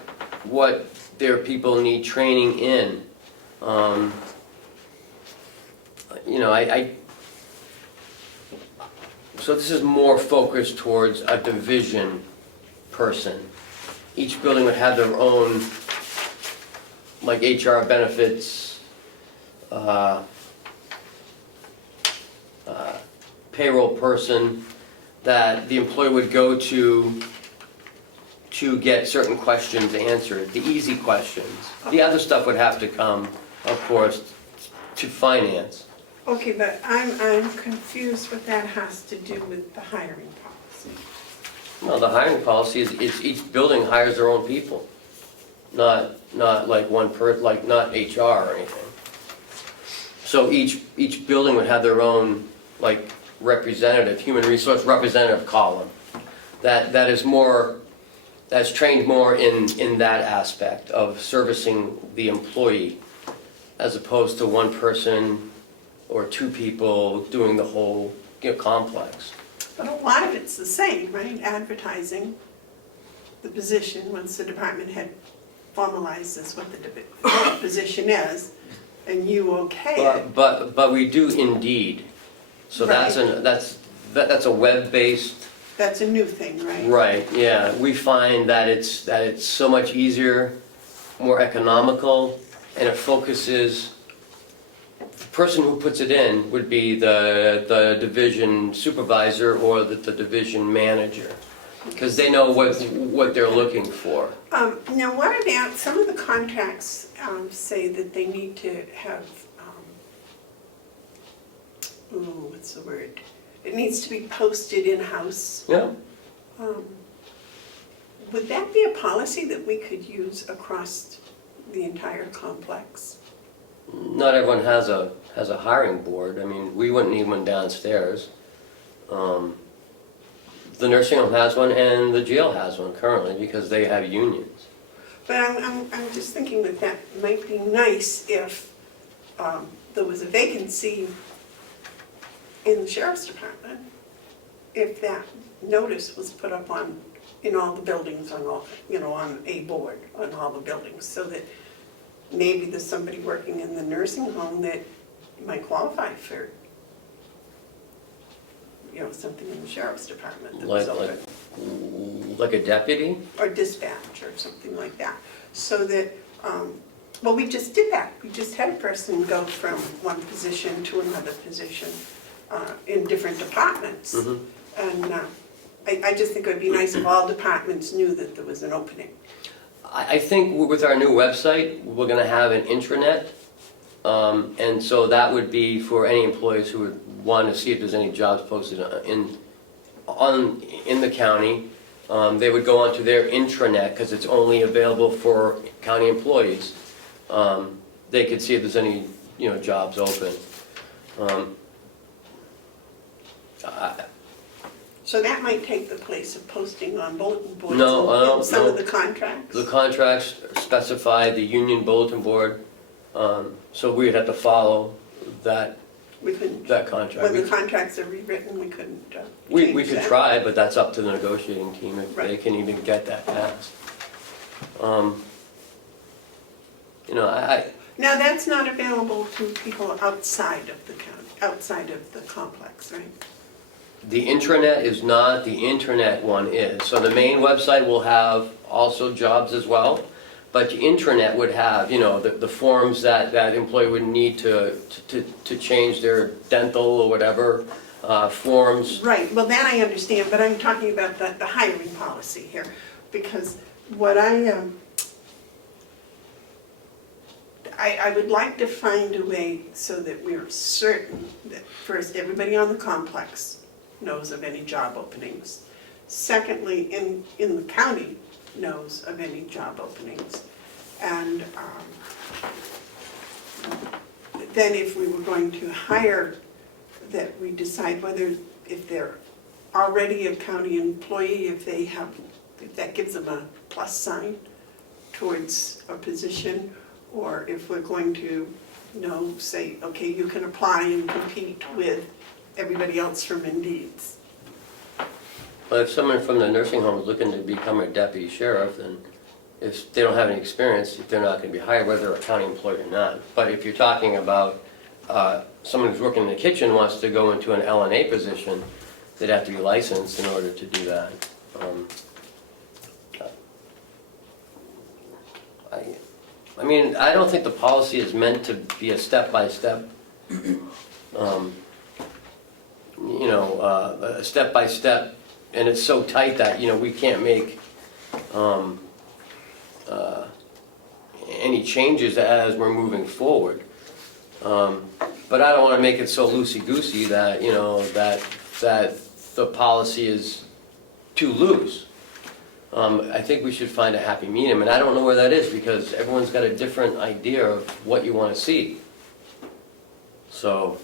their people need training in. So this is more focused towards a division person. Each building would have their own, like HR, benefits, payroll person that the employee would go to get certain questions answered, the easy questions. The other stuff would have to come, of course, to finance. Okay, but I'm confused what that has to do with the hiring policy. No, the hiring policy is each building hires their own people, not like one like not HR or anything. So each building would have their own like representative, human resource representative column. That is more, that's trained more in that aspect of servicing the employee, as opposed to one person or two people doing the whole complex. But a lot of it's the same, right? Advertising the position, once the department head formalizes what the position is, and you okay it. But we do Indeed, so that's a web-based. That's a new thing, right? Right, yeah. We find that it's so much easier, more economical, and it focuses. The person who puts it in would be the division supervisor or the division manager, because they know what they're looking for. Now, what about some of the contracts say that they need to have, what's the word? It needs to be posted in-house. Yeah. Would that be a policy that we could use across the entire complex? Not everyone has a hiring board. I mean, we wouldn't need one downstairs. The nursing home has one and the jail has one currently because they have unions. But I'm just thinking that might be nice if there was a vacancy in the sheriff's department, if that notice was put up in all the buildings on a board on all the buildings, so that maybe there's somebody working in the nursing home that might qualify for, something in the sheriff's department that was open. Like a deputy? Or dispatch or something like that. So that, well, we just did that. We just had a person go from one position to another position in different departments. Mm-hmm. And I just think it would be nice if all departments knew that there was an opening. I think with our new website, we're going to have an intranet, and so that would be for any employees who would want to see if there's any jobs posted in the county. They would go onto their intranet because it's only available for county employees. They could see if there's any jobs open. So that might take the place of posting on bulletin boards in some of the contracts? The contracts specify the union bulletin board, so we'd have to follow that We couldn't, that contract. when the contracts are rewritten, we couldn't We change could that? try, but that's up to the negotiating team if they Right. can even get that passed. You know, Now, that's not available to people outside of the county, outside of the complex, right? the intranet is not, the internet one is. So the main website will have also jobs as well, but the intranet would have, you know, the forms that employee would need to change their dental or whatever, forms. Right, well, that I understand, but I'm talking about the hiring policy here, because what I would like to find a way so that we're certain that first, everybody on the complex knows of any job openings. Secondly, in the county knows of any job openings. And then if we were going to hire, that we decide whether, if they're already a county employee, if that gives them a plus sign towards a position, or if we're going to, say, okay, you can apply and compete with everybody else from Indeed's. But if someone from the nursing home is looking to become a deputy sheriff, then if they don't have any experience, they're not gonna be hired, whether they're a county employee or not. But if you're talking about someone who's working in the kitchen wants to go into an LNA position, they'd have to be licensed in order to do that. I mean, I don't think the policy is meant to be a step-by-step, a step-by-step, and it's so tight that, we can't make any changes as we're moving forward. But I don't want to make it so loosey-goosey that, that the policy is too loose. I think we should find a happy medium, and I don't know where that is, because everyone's got a different idea of what you want to see. So,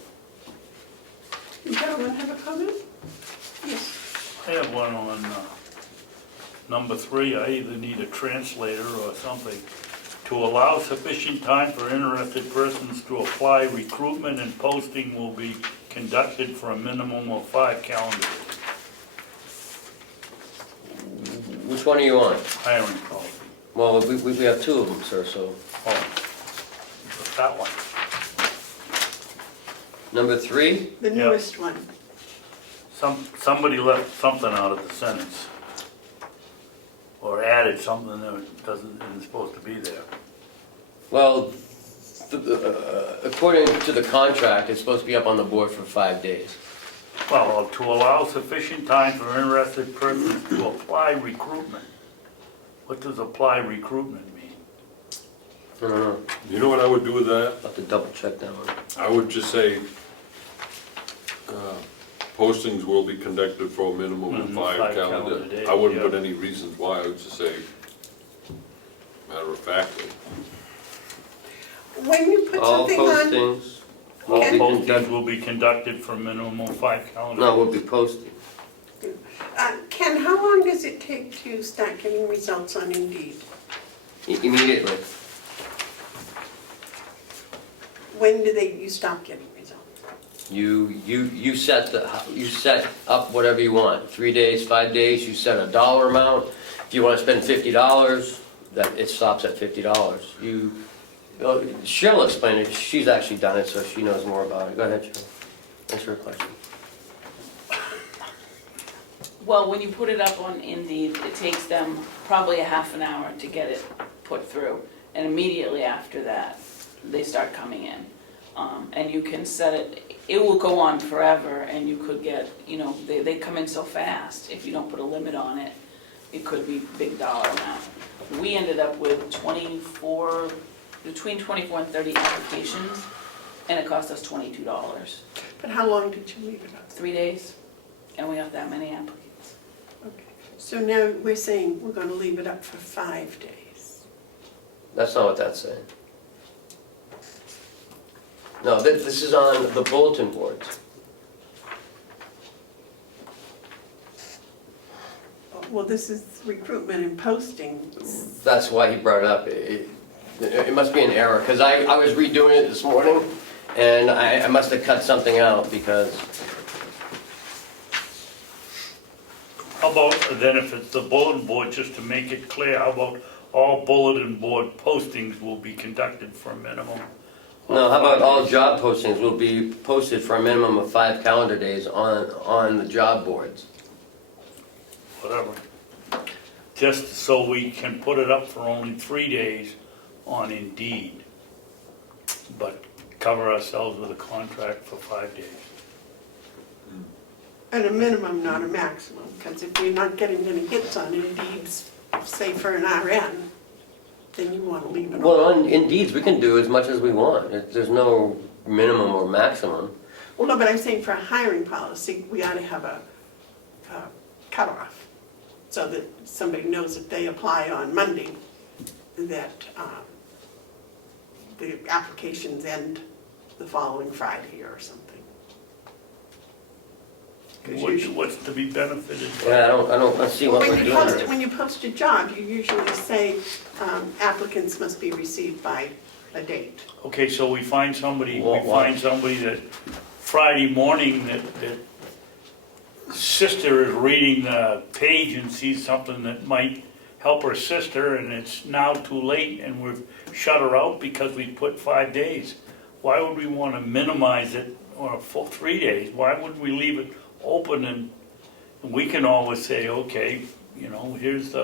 You gentlemen have a comment? Yes. I have one on number 3. I either need a translator or something. To allow sufficient time for interested persons to apply, recruitment and posting will be conducted for a minimum of 5 calendar days. which one are you on? Hiring policy. Well, we have two of them, sir, so. Oh, that one. Number 3? The Yeah. newest one. Somebody left something out of the sentence. Or added something that isn't supposed to be there. Well, according to the contract, it's supposed to be up on the board for 5 days. Well, to allow sufficient time for interested persons to apply recruitment. What does apply recruitment mean? I don't know, You know what I would do with that? I'll have to double check that one. I would just say, postings will be conducted for a minimum of 5 5 calendar. calendar days, I wouldn't yeah. put any reasons why, I would just say, matter of factly. When you put All something on, postings, All will be postings conducted, will be conducted for a minimum of 5 calendar no, days. will be posted. Ken, how long does it take to start getting results on Indeed? Immediately. When do you stop getting results? You set up whatever you want, 3 days, 5 days, you set a dollar amount. If you want to spend $50, that it stops at $50. She'll explain it, she's actually done it, so she knows more about it. Go ahead, Cheryl. Answer her question. Well, when you put it up on Indeed, it takes them probably a half an hour to get it put through. And immediately after that, they start coming in. And you can set it will go on forever, and you could get, they come in so fast. If you don't put a limit on it, it could be big dollar amount. We ended up with between 24 and 30 applications, and it cost us $22. But how long did you leave it up? 3 days, and we got that many applicants. Okay. So now we're saying we're gonna leave it up for 5 days. That's not what that's saying. No, this is on the bulletin boards. Well, this is recruitment and posting. That's why he brought it up. It must be an error, because I was redoing it this morning, And I must have cut something out because, How about, then if it's the bulletin board, just to make it clear, how about all bulletin board postings will be conducted for a minimum? no, how about all job postings will be posted for a minimum of 5 calendar days on the job boards? Whatever. Just so we can put it up for only 3 days on Indeed, but cover ourselves with a contract for 5 days. At a minimum, not a maximum, because if we're not getting any hits on Indeed, say for an RN, then you want to leave it Well, on. on Indeeds, we can do as much as we want. There's no minimum or maximum. Well, no, but I'm saying for a hiring policy, we ought to have a cutoff, so that somebody knows if they apply on Monday, that the applications end the following Friday or something. 'Cause usually- What's to be benefited? Yeah, I don't see what we're doing here. When you post a job, you usually say applicants must be received by a date. Okay, so we find somebody, What? that Friday morning that sister is reading the page and sees something that might help her sister, and it's now too late and we've shut her out because we put 5 days. Why would we want to minimize it or a full 3 days? Why wouldn't we leave it open, and we can always say, okay, you know, here's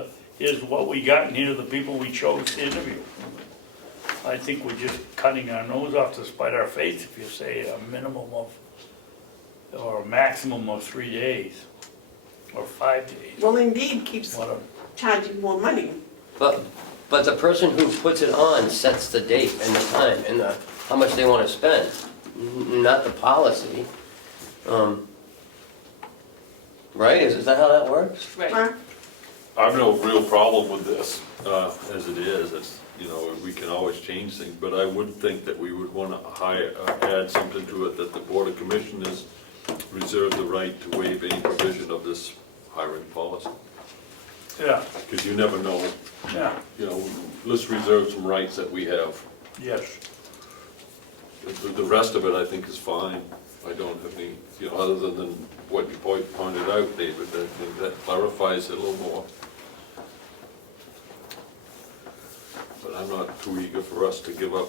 what we got and here are the people we chose to interview. I think we're just cutting our nose off to spite our face if you say a minimum of, or a maximum of 3 days, or 5 days, Well, Indeed keeps whatever. charging more money. But the person who puts it on sets the date and the time and how much they want to spend, not the policy. Right? Is that how that works? Right. Mark? I've no real problem with this, as it is. It's, you know, we can always change things, but I would think that we would want to add something to it, that the Board of Commissioners reserve the right to waive any provision of this hiring policy. Yeah, Because you never know, yeah, you know, let's reserve some rights that we have. yes. The rest of it, I think, is fine. I don't have any, you know, other than what you pointed out, David, I think that clarifies it a little more. But I'm not too eager for us to give up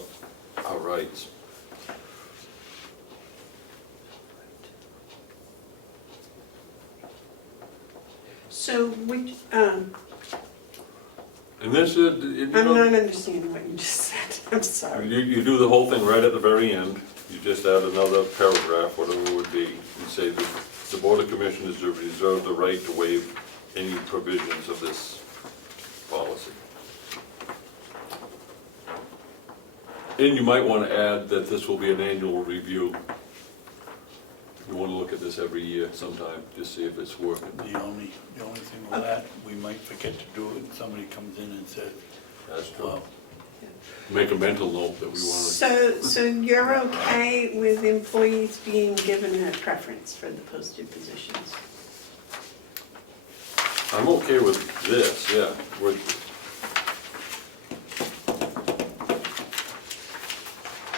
our rights. So which, And this is, you I'm know, not understanding what you just said, I'm sorry. you do the whole thing right at the very end. You just add another paragraph, whatever it would be, and say that the Board of Commissioners reserve the right to waive any provisions of this policy. And you might want to add that this will be an annual review. You want to look at this every year sometime, just see if it's working. The only thing with that, we might forget to do it, and somebody comes in and says, That's true. well, Make a mental note that we want So you're okay with employees being given a preference for the posted positions? to, I'm okay with this, yeah.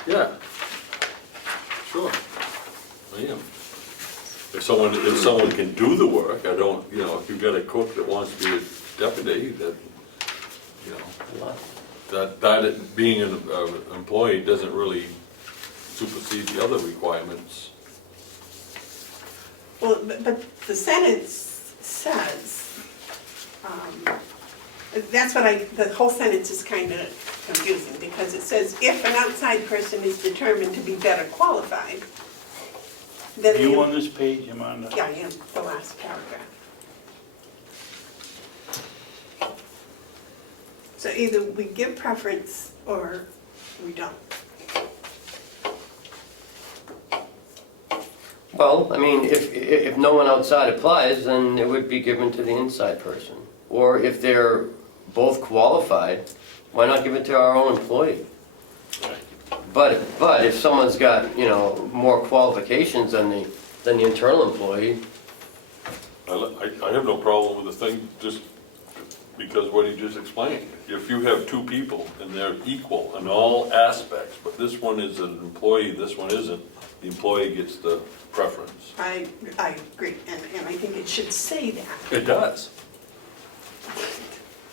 Yeah, sure, I am. If someone can do the work, I don't, you know, if you've got a cook that wants to be a deputy, that, you know, that being an employee doesn't really supersede the other requirements. Well, but the sentence says, that's what the whole sentence is kind of confusing, because it says, if an outside person is determined to be better qualified, then the... you on this page, Amanda? Yeah, I am, the last paragraph. So either we give preference or we don't. Well, I mean, if no one outside applies, then it would be given to the inside person. Or if they're both qualified, why not give it to our own employee? But if someone's got, you know, more qualifications than the internal employee, I have no problem with the thing, just because what he just explained, if you have two people and they're equal in all aspects, but this one is an employee, this one isn't, the employee gets the preference. I agree, and I think it should say that. It does.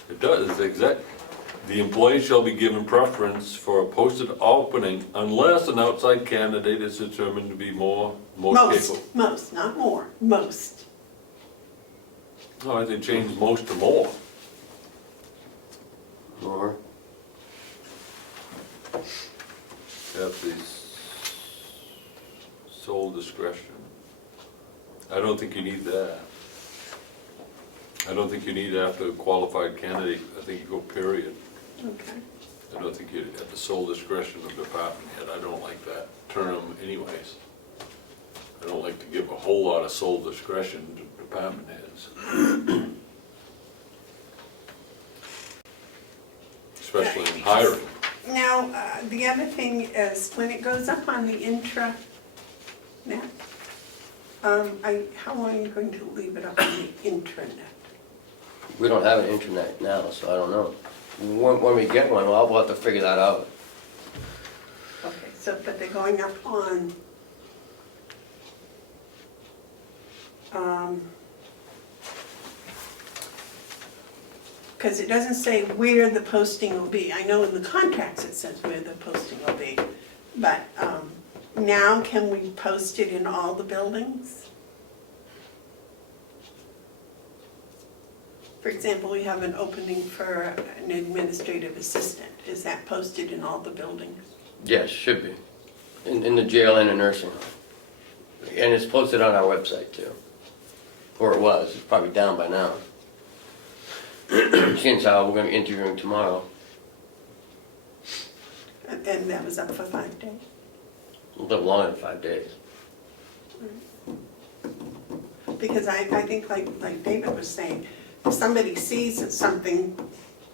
It does, it's exact. The employee shall be given preference for a posted opening unless an outside candidate is determined to be most capable. Most, not more, most. No, I think change most to more. Or, At the sole discretion. I don't think you need that. I don't think you need after a qualified candidate, I think you go period. Okay. I don't think you, at the sole discretion of the department head, I don't like that term anyways. I don't like to give a whole lot of sole discretion to department heads. Especially in hiring. Now, the other thing is, when it goes up on the intranet, how long are you going to leave it up on the intranet? we don't have an internet now, so I don't know. When we get one, we'll have to figure that out. Okay, so, but they're going up on, because it doesn't say where the posting will be. I know in the contracts it says where the posting will be, but now can we post it in all the buildings? For example, we have an opening for an administrative assistant. Is that posted in all the buildings? Yes, should be. In the jail and a nursing home. And it's posted on our website too. Or it was, it's probably down by now. Since we're gonna be interviewing tomorrow. And that was up for 5 days? A little longer than 5 days. Because I think like David was saying, if somebody sees something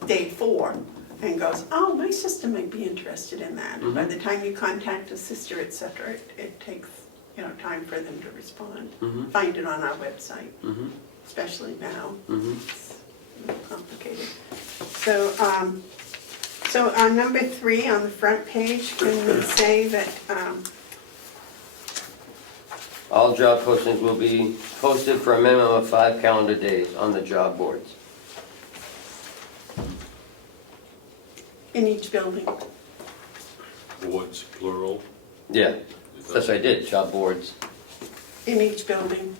day 4 and goes, oh, my sister might be interested in that. And by the time you contact a sister, et cetera, it takes, time for them to respond. Find it on our website, especially now. It's a little complicated. So on number 3 on the front page, can we say that, All job postings will be posted for a minimum of 5 calendar days on the job boards. in each building? Boards, plural. Yeah, that's what I did, job boards. In each building?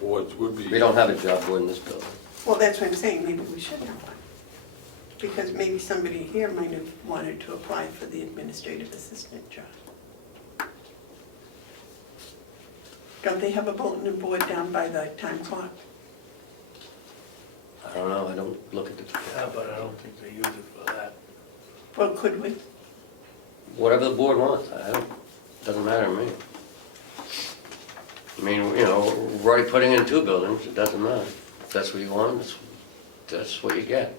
Boards would be. We don't have a job board in this building. Well, that's what I'm saying, maybe we should have one. Because maybe somebody here might have wanted to apply for the administrative assistant job. Don't they have a bulletin board down by the time clock? I don't know, I don't look at the, Yeah, but I don't think they use it for that. Well, could we? whatever the board wants, doesn't matter to me. I mean, we're already putting in 2 buildings, it doesn't matter. If that's what you want, that's what you get.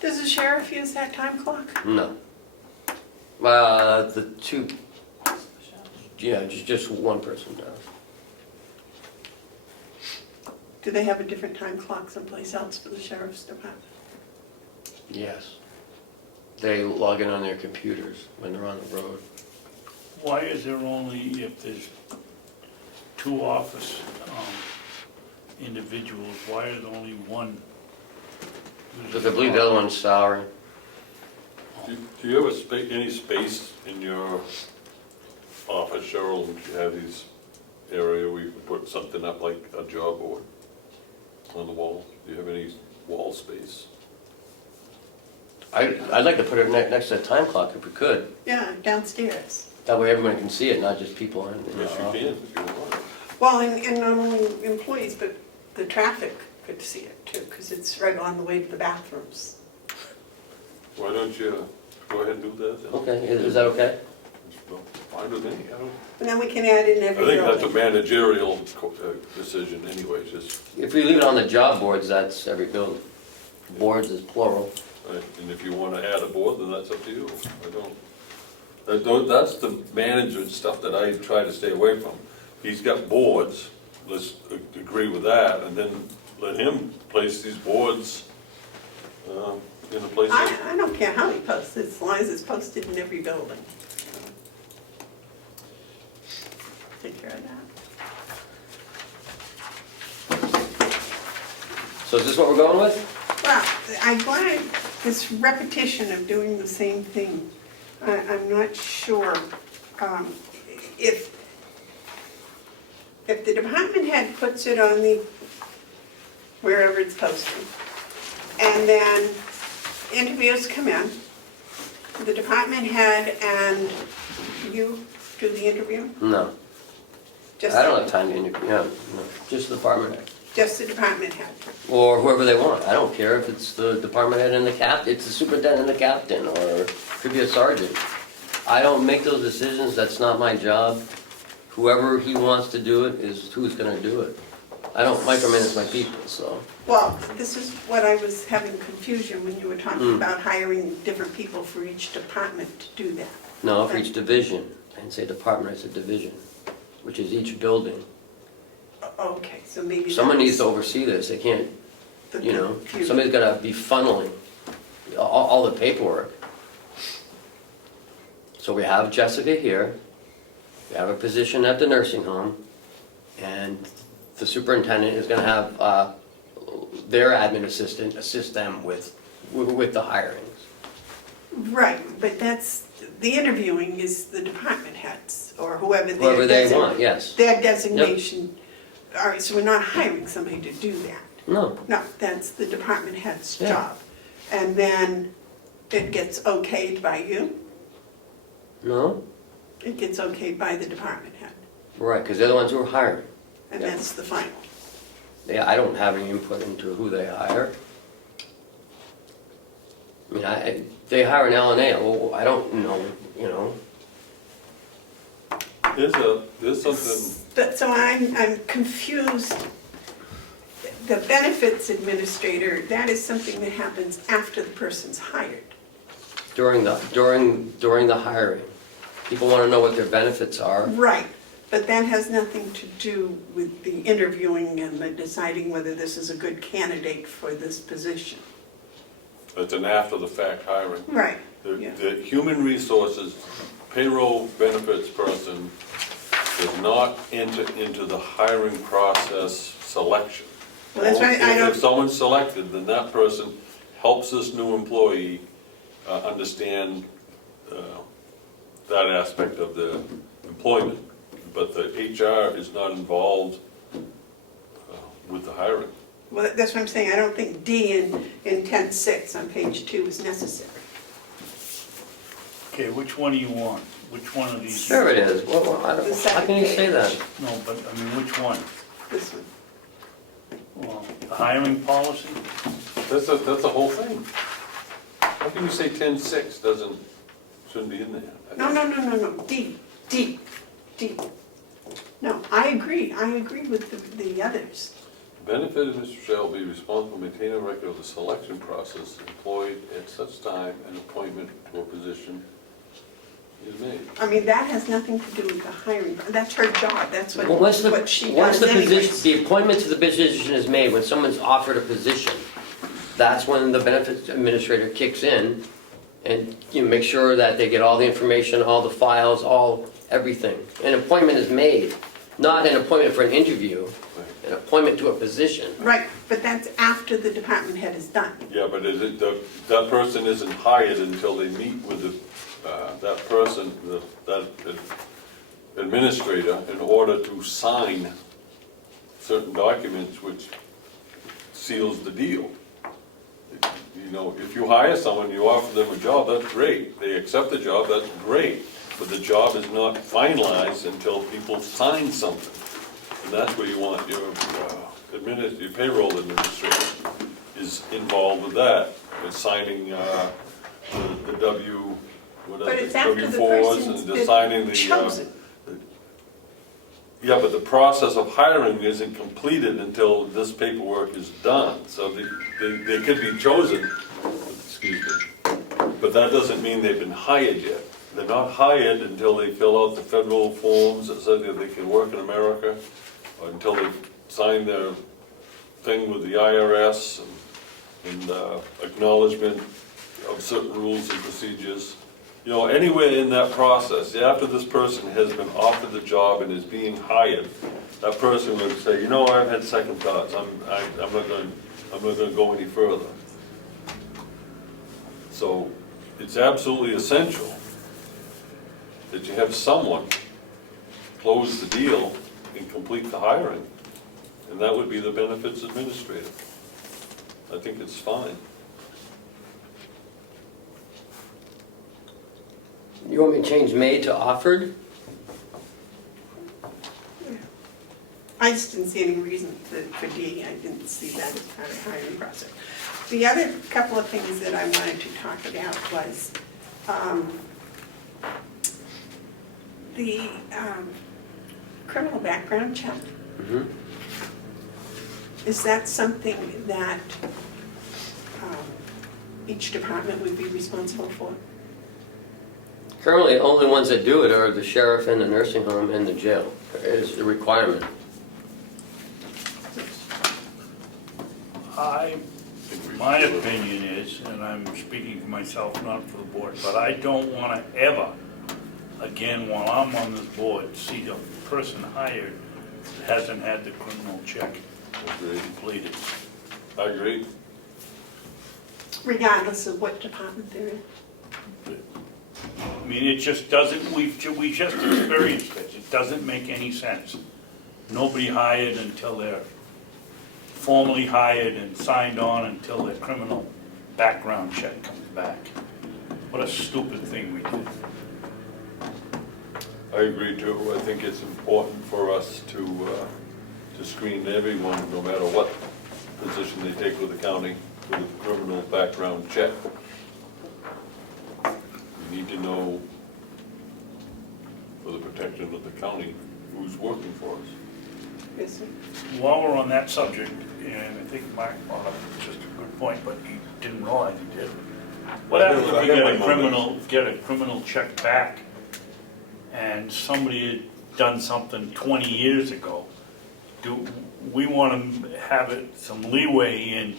Does the sheriff use that time clock? No. The 2, yeah, just one person does. Do they have a different time clock someplace else for the sheriff's department? Yes. They log in on their computers when they're on the road. Why is there only, if there's 2 office individuals, why is there only one? Mm-hmm. Because I believe the other one's salary. Do you have any space in your office, Cheryl, do you have these area where you can put something up like a job board on the wall? Do you have any wall space? I'd like to put it next to the time clock if we could. Yeah, downstairs. That way everyone can see it, not just people in Yes, our you can office. if you want. Well, and not only employees, but the traffic could see it too, because it's right on the way to the bathrooms. Why don't you go ahead and do that then? Okay, is that okay? Well, fine with me, I don't. And then we can add in every I think that's a building. managerial decision anyway, just, If we leave it on the job boards, that's every building. Boards is plural. and if you want to add a board, then that's up to you. That's the management stuff that I try to stay away from. He's got boards, let's agree with that, and then let him place these boards in the places. I don't care how he posts it, as long as it's posted in every building. Take care of that. So is this what we're going with? Well, I'm glad this repetition of doing the same thing. I'm not sure if the department head puts it on the, wherever it's posted, and then interviews come in, the department head and you do the interview? No. Just I don't have time to interview, no, just the department head. Just the department head? Or whoever they want. I don't care if it's the department head and the captain, it's the superintendent and the captain, or it could be a sergeant. I don't make those decisions, that's not my job. Whoever he wants to do it is who's gonna do it. I don't micromanage my people, so. Well, this is what I was having confusion when you were talking about hiring different people for each department to do that. No, for each division. I didn't say department, I said division, which is each building. Okay, so maybe Someone needs to that's oversee this, they can't, the you know, confusion. somebody's gotta be funneling all the paperwork. So we have Jessica here, we have a position at the nursing home, and the superintendent is gonna have their admin assistant assist them with the hirings. Right, but that's, the interviewing is the department heads, or whoever Whoever they want, yes. their designation. All right, so we're not hiring somebody to do that. No, No, that's the department head's Yeah. job. And then it gets okayed by you, no, it gets okayed by the department head, right, because they're the ones who are hiring. and Yeah. that's the final. I don't have any input into who they hire. I mean, they hire an LNA, well, I don't know, you know. There's something, But, so I'm confused. The benefits administrator, that is something that happens after the person's hired. During the hiring. People want to know what their benefits are. Right, but that has nothing to do with the interviewing and the deciding whether this is a good candidate for this position. it's an after-the-fact hiring. Right, yeah. The human resources payroll benefits person does not enter into the hiring process selection. Well, that's why I don't. If someone's selected, then that person helps this new employee understand that aspect of the employment. But the HR is not involved with the hiring. Well, that's what I'm saying, I don't think D in 10.6 on page 2 is necessary. Okay, which one do you want? Which one of these? Sure it is. Well, I don't, how can you say that? No, but I mean, which one? This one. Well, the hiring policy? That's the whole thing. How can you say 10.6 shouldn't be in there? No, D. No, I agree with the others. Benefit administrator shall be responsible for maintaining a record of the selection process employed at such time an appointment to a position is made. I mean, that has nothing to do with the hiring, that's her job, that's what, Well, once she the does anyways. position, the appointment to the position is made, when someone's offered a position, that's when the benefits administrator kicks in and you make sure that they get all the information, all the files, everything. An appointment is made, not an appointment for an interview, an appointment to a position. Right, but that's after the department head is done. Yeah, but is it, that person isn't hired until they meet with that person, that administrator, in order to sign certain documents which seals the deal. You know, if you hire someone, you offer them a job, that's great. They accept the job, that's great. But the job is not finalized until people sign something. And that's where you want your payroll administrator is involved with that. It's signing the But it's after the W-4s person's and signing been the. chosen. Yeah, but the process of hiring isn't completed until this paperwork is done. So they could be chosen, excuse me, but that doesn't mean they've been hired yet. They're not hired until they fill out the federal forms that say that they can work in America, or until they sign their thing with the IRS and acknowledgement of certain rules and procedures. You know, anywhere in that process, after this person has been offered the job and is being hired, that person would say, you know, I've had second thoughts, I'm not gonna go any further. So it's absolutely essential that you have someone close the deal and complete the hiring. And that would be the benefits administrator. I think it's fine. You want me to change may to offered? I just didn't see any reason for D. I didn't see that as part of the hiring process. The other couple of things that I wanted to talk about was the criminal background check. Mm-hmm. Is that something that each department would be responsible for? Currently, the only ones that do it are the sheriff and the nursing home and the jail. It's a requirement. My opinion is, and I'm speaking for myself, not for the board, but I don't want to ever, again, while I'm on this board, see the person hired that hasn't had the criminal check completed. I agree. Regardless of what department they're in? I mean, it just doesn't, we just experienced it, it doesn't make any sense. Nobody hired until they're formally hired and signed on until their criminal background check comes back. What a stupid thing we did. I agree too. I think it's important for us to screen everyone, no matter what position they take with the county, with a criminal background check. We need to know, for the protection of the county, who's working for us. Yes, sir. While we're on that subject, and I think Mark brought up just a good point, but he didn't realize he did. What happens if we get a criminal check back and somebody had done something 20 years ago? Do we want to have it some leeway in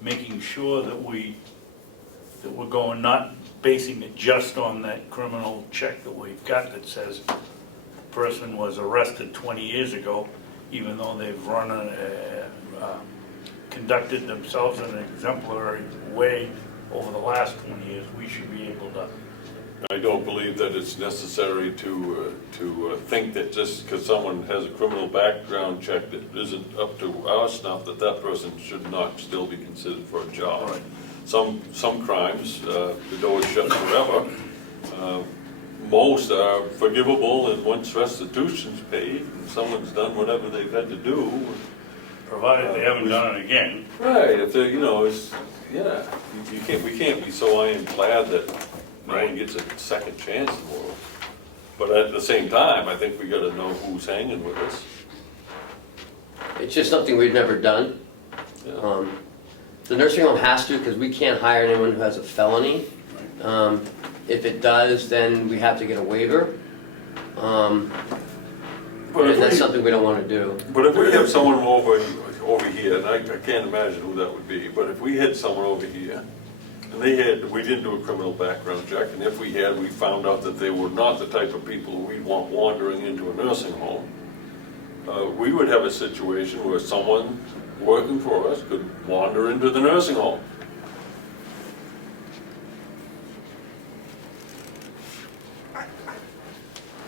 making sure that we're going, not basing it just on that criminal check that we've got that says the person was arrested 20 years ago, even though they've conducted themselves in an exemplary way over the last 20 years, we should be able to. I don't believe that it's necessary to think that just because someone has a criminal background check that isn't up to our snuff, that person should not still be considered for a job. Right. Some crimes, the door is shut forever. Most are forgivable, and once restitution's paid, and someone's done whatever they've had to do. Provided they haven't done it again. Right, if they, we can't be so ironclad that no one gets a second chance in the world. But at the same time, I think we gotta know who's hanging with us. It's just something we've never done. Yeah. The nursing home has to, because we can't hire anyone who has a felony. If it does, then we have to get a waiver. And that's something we don't want to do. But if we have someone over here, and I can't imagine who that would be, but if we had someone over here, and we didn't do a criminal background check, and if we found out that they were not the type of people we'd want wandering into a nursing home, we would have a situation where someone working for us could wander into the nursing home.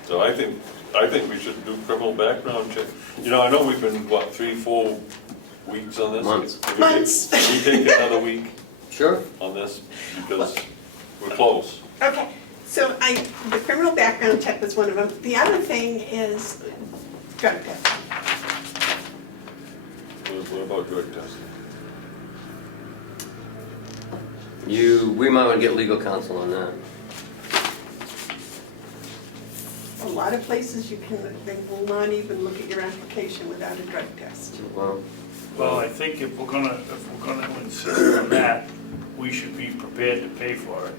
So I think we should do criminal background check. You know, I know we've been, 3-4 weeks on this? Months. Can we take another week Sure. on this? Because we're close. Okay, so the criminal background check was one of them. The other thing is drug testing. What about drug testing? We might want to get legal counsel on that. A lot of places they will not even look at your application without a drug test. Well, I think if we're gonna insist on that, we should be prepared to pay for it.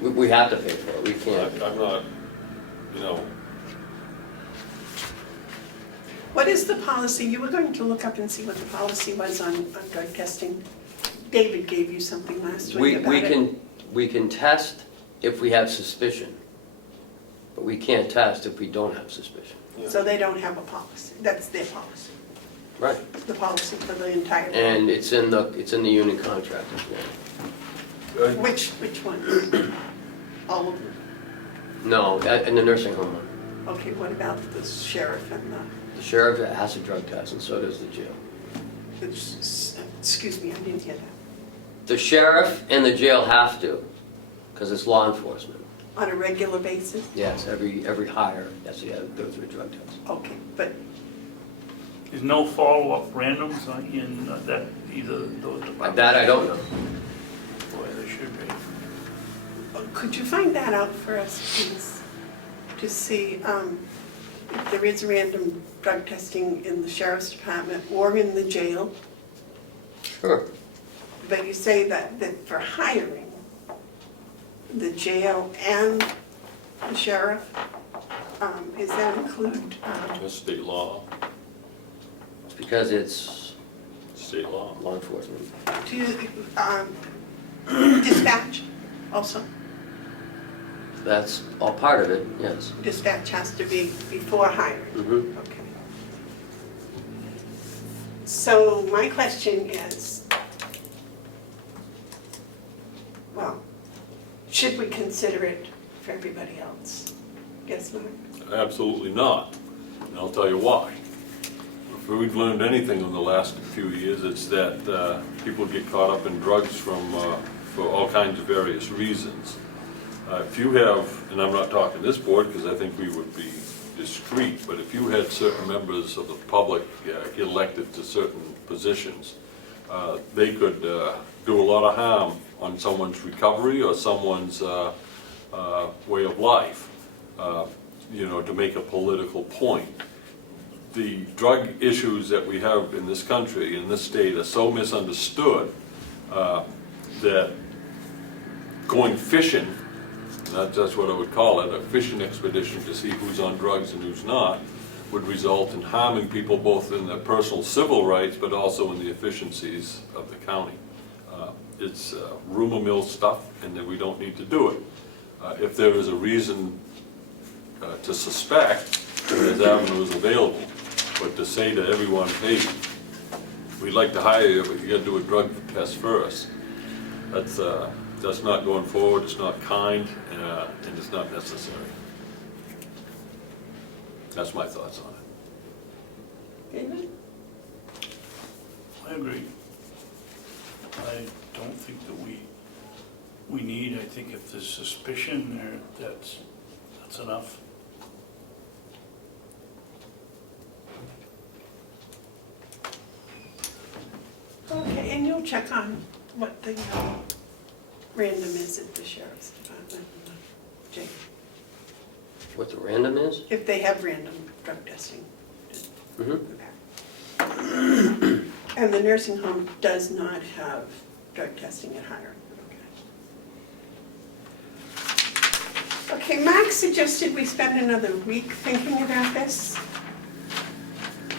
We have to pay for it. We can't. I'm not, What is the policy? You were going to look up and see what the policy was on drug testing. David gave you something last week about it. We can test if we have suspicion, but we can't test if we don't have suspicion. So they don't have a policy. That's their policy. Right. The policy for the entire. And it's in the union contract as well. Which one? All of them? No, in the nursing home one. Okay, what about the sheriff and The sheriff has a drug test and so does the jail. excuse me, I didn't hear that. The sheriff and the jail have to, because it's law enforcement. On a regular basis? Yes, every hire has to go through a drug test. Okay, but There's no follow-up randoms in that, either of those departments? That I don't know. Boy, there should be. could you find that out for us, please? To see if there is random drug testing in the sheriff's department or in the jail? Sure. But you say that for hiring, the jail and the sheriff, is that include? That's state law, It's because it's state law. law enforcement. Do you, dispatch also? That's all part of it, yes. Dispatch has to be before hiring? Mhm. Okay. So my question is, well, should we consider it for everybody else? Yes, Mark? Absolutely not, and I'll tell you why. If we've learned anything in the last few years, it's that people get caught up in drugs for all kinds of various reasons. If you have, and I'm not talking this board because I think we would be discreet, but if you had certain members of the public get elected to certain positions, they could do a lot of harm on someone's recovery or someone's way of life, to make a political point. The drug issues that we have in this country, in this state, are so misunderstood that going fishing, that's what I would call it, a fishing expedition to see who's on drugs and who's not, would result in harming people both in their personal civil rights but also in the efficiencies of the county. It's rumor mill stuff and that we don't need to do it. If there is a reason to suspect, there's avenues available. But to say to everyone, hey, we'd like to hire you, but you gotta do a drug test first, that's not going forward, it's not kind, and it's not necessary. That's my thoughts on it. David? I agree. I don't think that we need, I think if there's suspicion there, that's enough. Okay, and you'll check on what the random is at the sheriff's department and the jail, What the random is? if they have random drug testing. Mhm. And the nursing home does not have drug testing at hiring. Okay, Mark suggested we spend another week thinking about this.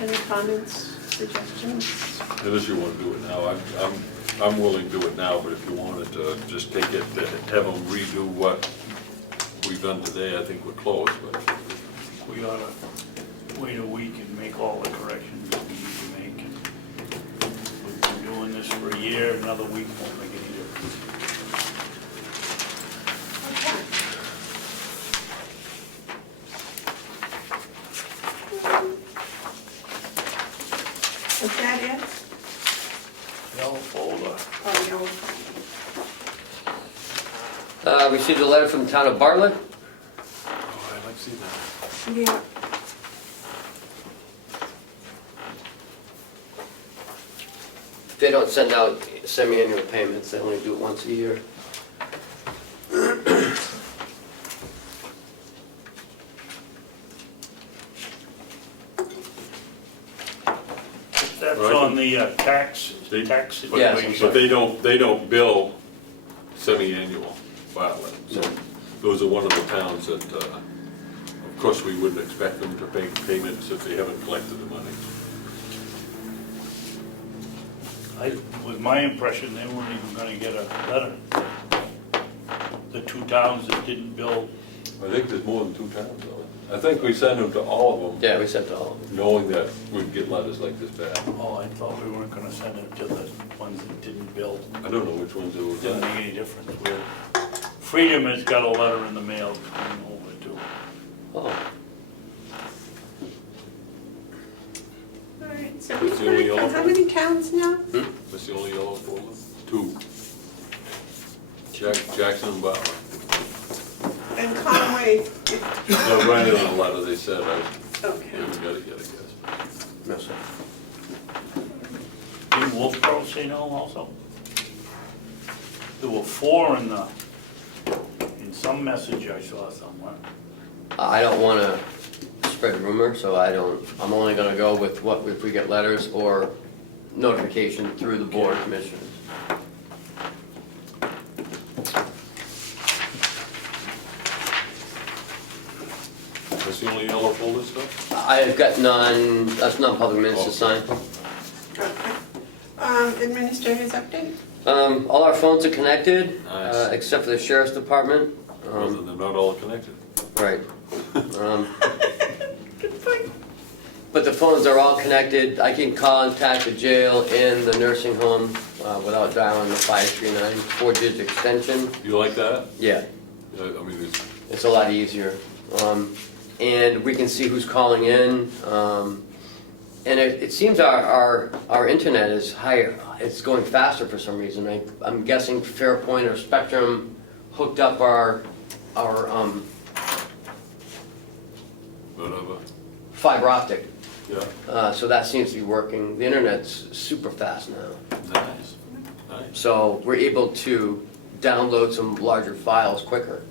Any comments, suggestions? Unless you want to do it now, I'm willing to do it now, but if you wanted to just take it, have them redo what we've done today, I think we're close, but. We ought to wait a week and make all the corrections that we need to make. We've been doing this for a year, another week won't make any difference. Okay. Is that it? Yellow folder. Oh, no. Received a letter from the town of Bartlett. Oh, I'd like to see that. Yeah. They don't send out semi-annual payments, they only do it once a year. That's Right. on the tax Yes, situation. But they don't bill semi-annual Bartlett. So those are one of the towns that, of course, we wouldn't expect them to pay payments if they haven't collected the money. With my impression, they weren't even gonna get a letter. The two towns that didn't build. I think there's more than 2 towns though. I think we sent them to all of them, Yeah, we sent it all. knowing that we'd get letters like this back. Oh, I thought we weren't gonna send it to the ones that didn't build. I don't know which ones it was. Didn't make any difference. Freedom has got a letter in the mail coming over too. Oh, All right, so What's the only yellow how many towns now? That's the only yellow folder? 2. Jackson and Butler. And Conway, No, right in the letter, they said, okay. haven't got it yet, I guess. no, sir. Didn't Wolfboro say no also? There were 4 in some message I saw somewhere. I don't wanna spread rumor, so I'm only gonna go with what, if we get letters or notification through the board of commissioners. That's the only yellow folder stuff? I've got that's non-public minutes to sign. Okay. Administrator's update? All our phones are connected, Nice. except for the sheriff's department. Rather they're not all connected. Right. Good point. But the phones are all connected. I can contact the jail and the nursing home without dialing the 539 4-digit extension. You like that? Yeah, Yeah, I mean, it's a lot easier. And we can see who's calling in. And it seems our internet is higher. It's going faster for some reason. I'm guessing Fairpoint or Spectrum hooked up our whatever. fiber optic. Yeah, So that seems to be working. The internet's super fast now. nice, nice. So we're able to download some larger files quicker.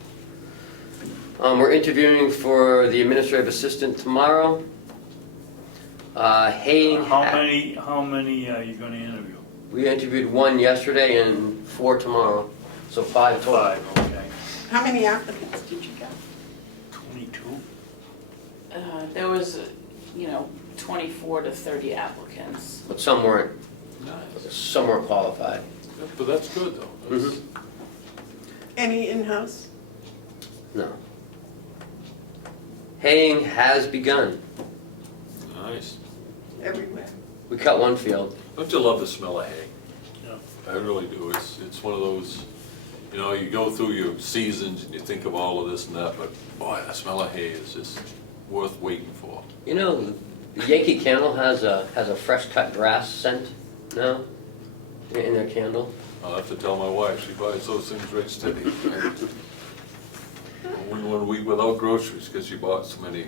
We're interviewing for the administrative assistant tomorrow. Haying. How many are you gonna interview? We interviewed 1 yesterday and 4 tomorrow, so 5 total. 5, okay. How many applicants did you get? 22? There was, 24 to 30 applicants. But some weren't. Nice. Some were qualified. Yeah, but that's good though. That's- Any in-house? No. Haying has begun. Nice. Everywhere. We cut one field. Don't you love the smell of hay? Yeah. I really do. It's one of those, you go through your seasons and you think of all of this and that, but boy, the smell of hay is just worth waiting for. The Yankee Candle has a fresh cut grass scent now in their candle. I'll have to tell my wife, she buys those things right steady. Only 1 week without groceries because she bought so many.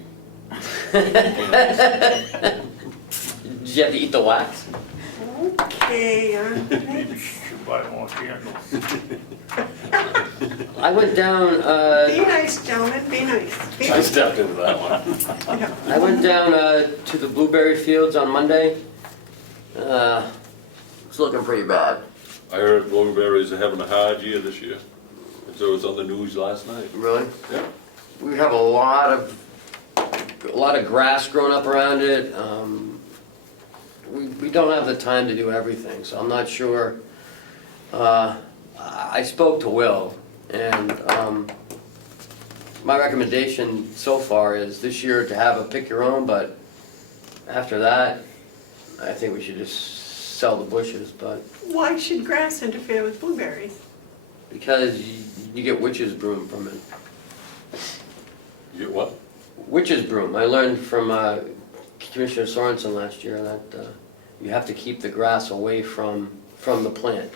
Did you have to eat the wax? Okay, Maybe you should buy more candles. I went down. be nice, gentlemen, be nice. Be I nice. stepped into that one. Yeah. I went down to the blueberry fields on Monday. It's looking pretty bad. I heard blueberries are having a hard year this year. And so it was on the news last night. Really? Yeah. We have a lot of grass growing up around it. We don't have the time to do everything, so I'm not sure. I spoke to Will, and my recommendation so far is this year to have a pick your own, but after that, I think we should just sell the bushes, but Why should grass interfere with blueberries? because you get witch's broom from it. You get what? Witch's broom. I learned from Commissioner Sorensen last year that you have to keep the grass away from the plant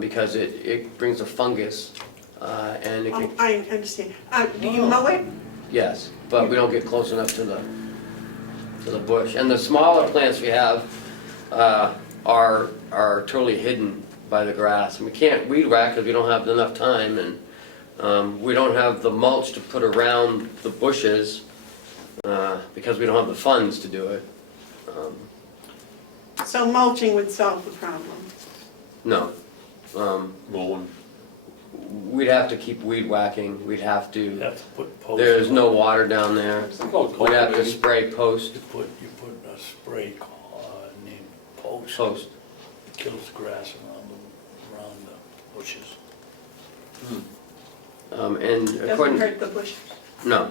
because it brings a fungus and it can, I understand. Do you mow it? yes, but we don't get close enough to the bush. And the smaller plants we have are totally hidden by the grass. And we can't weed whack because we don't have enough time, and we don't have the mulch to put around the bushes because we don't have the funds to do it. So mulching would solve the problem. No. Mowing. We'd have to keep weed whacking. We'd have You to, have to put posts. there's no water down there. It's called We'd have to cultivating. spray post. You put a spray named post. Post. kills the grass around the bushes. And Doesn't according, hurt the bushes. no,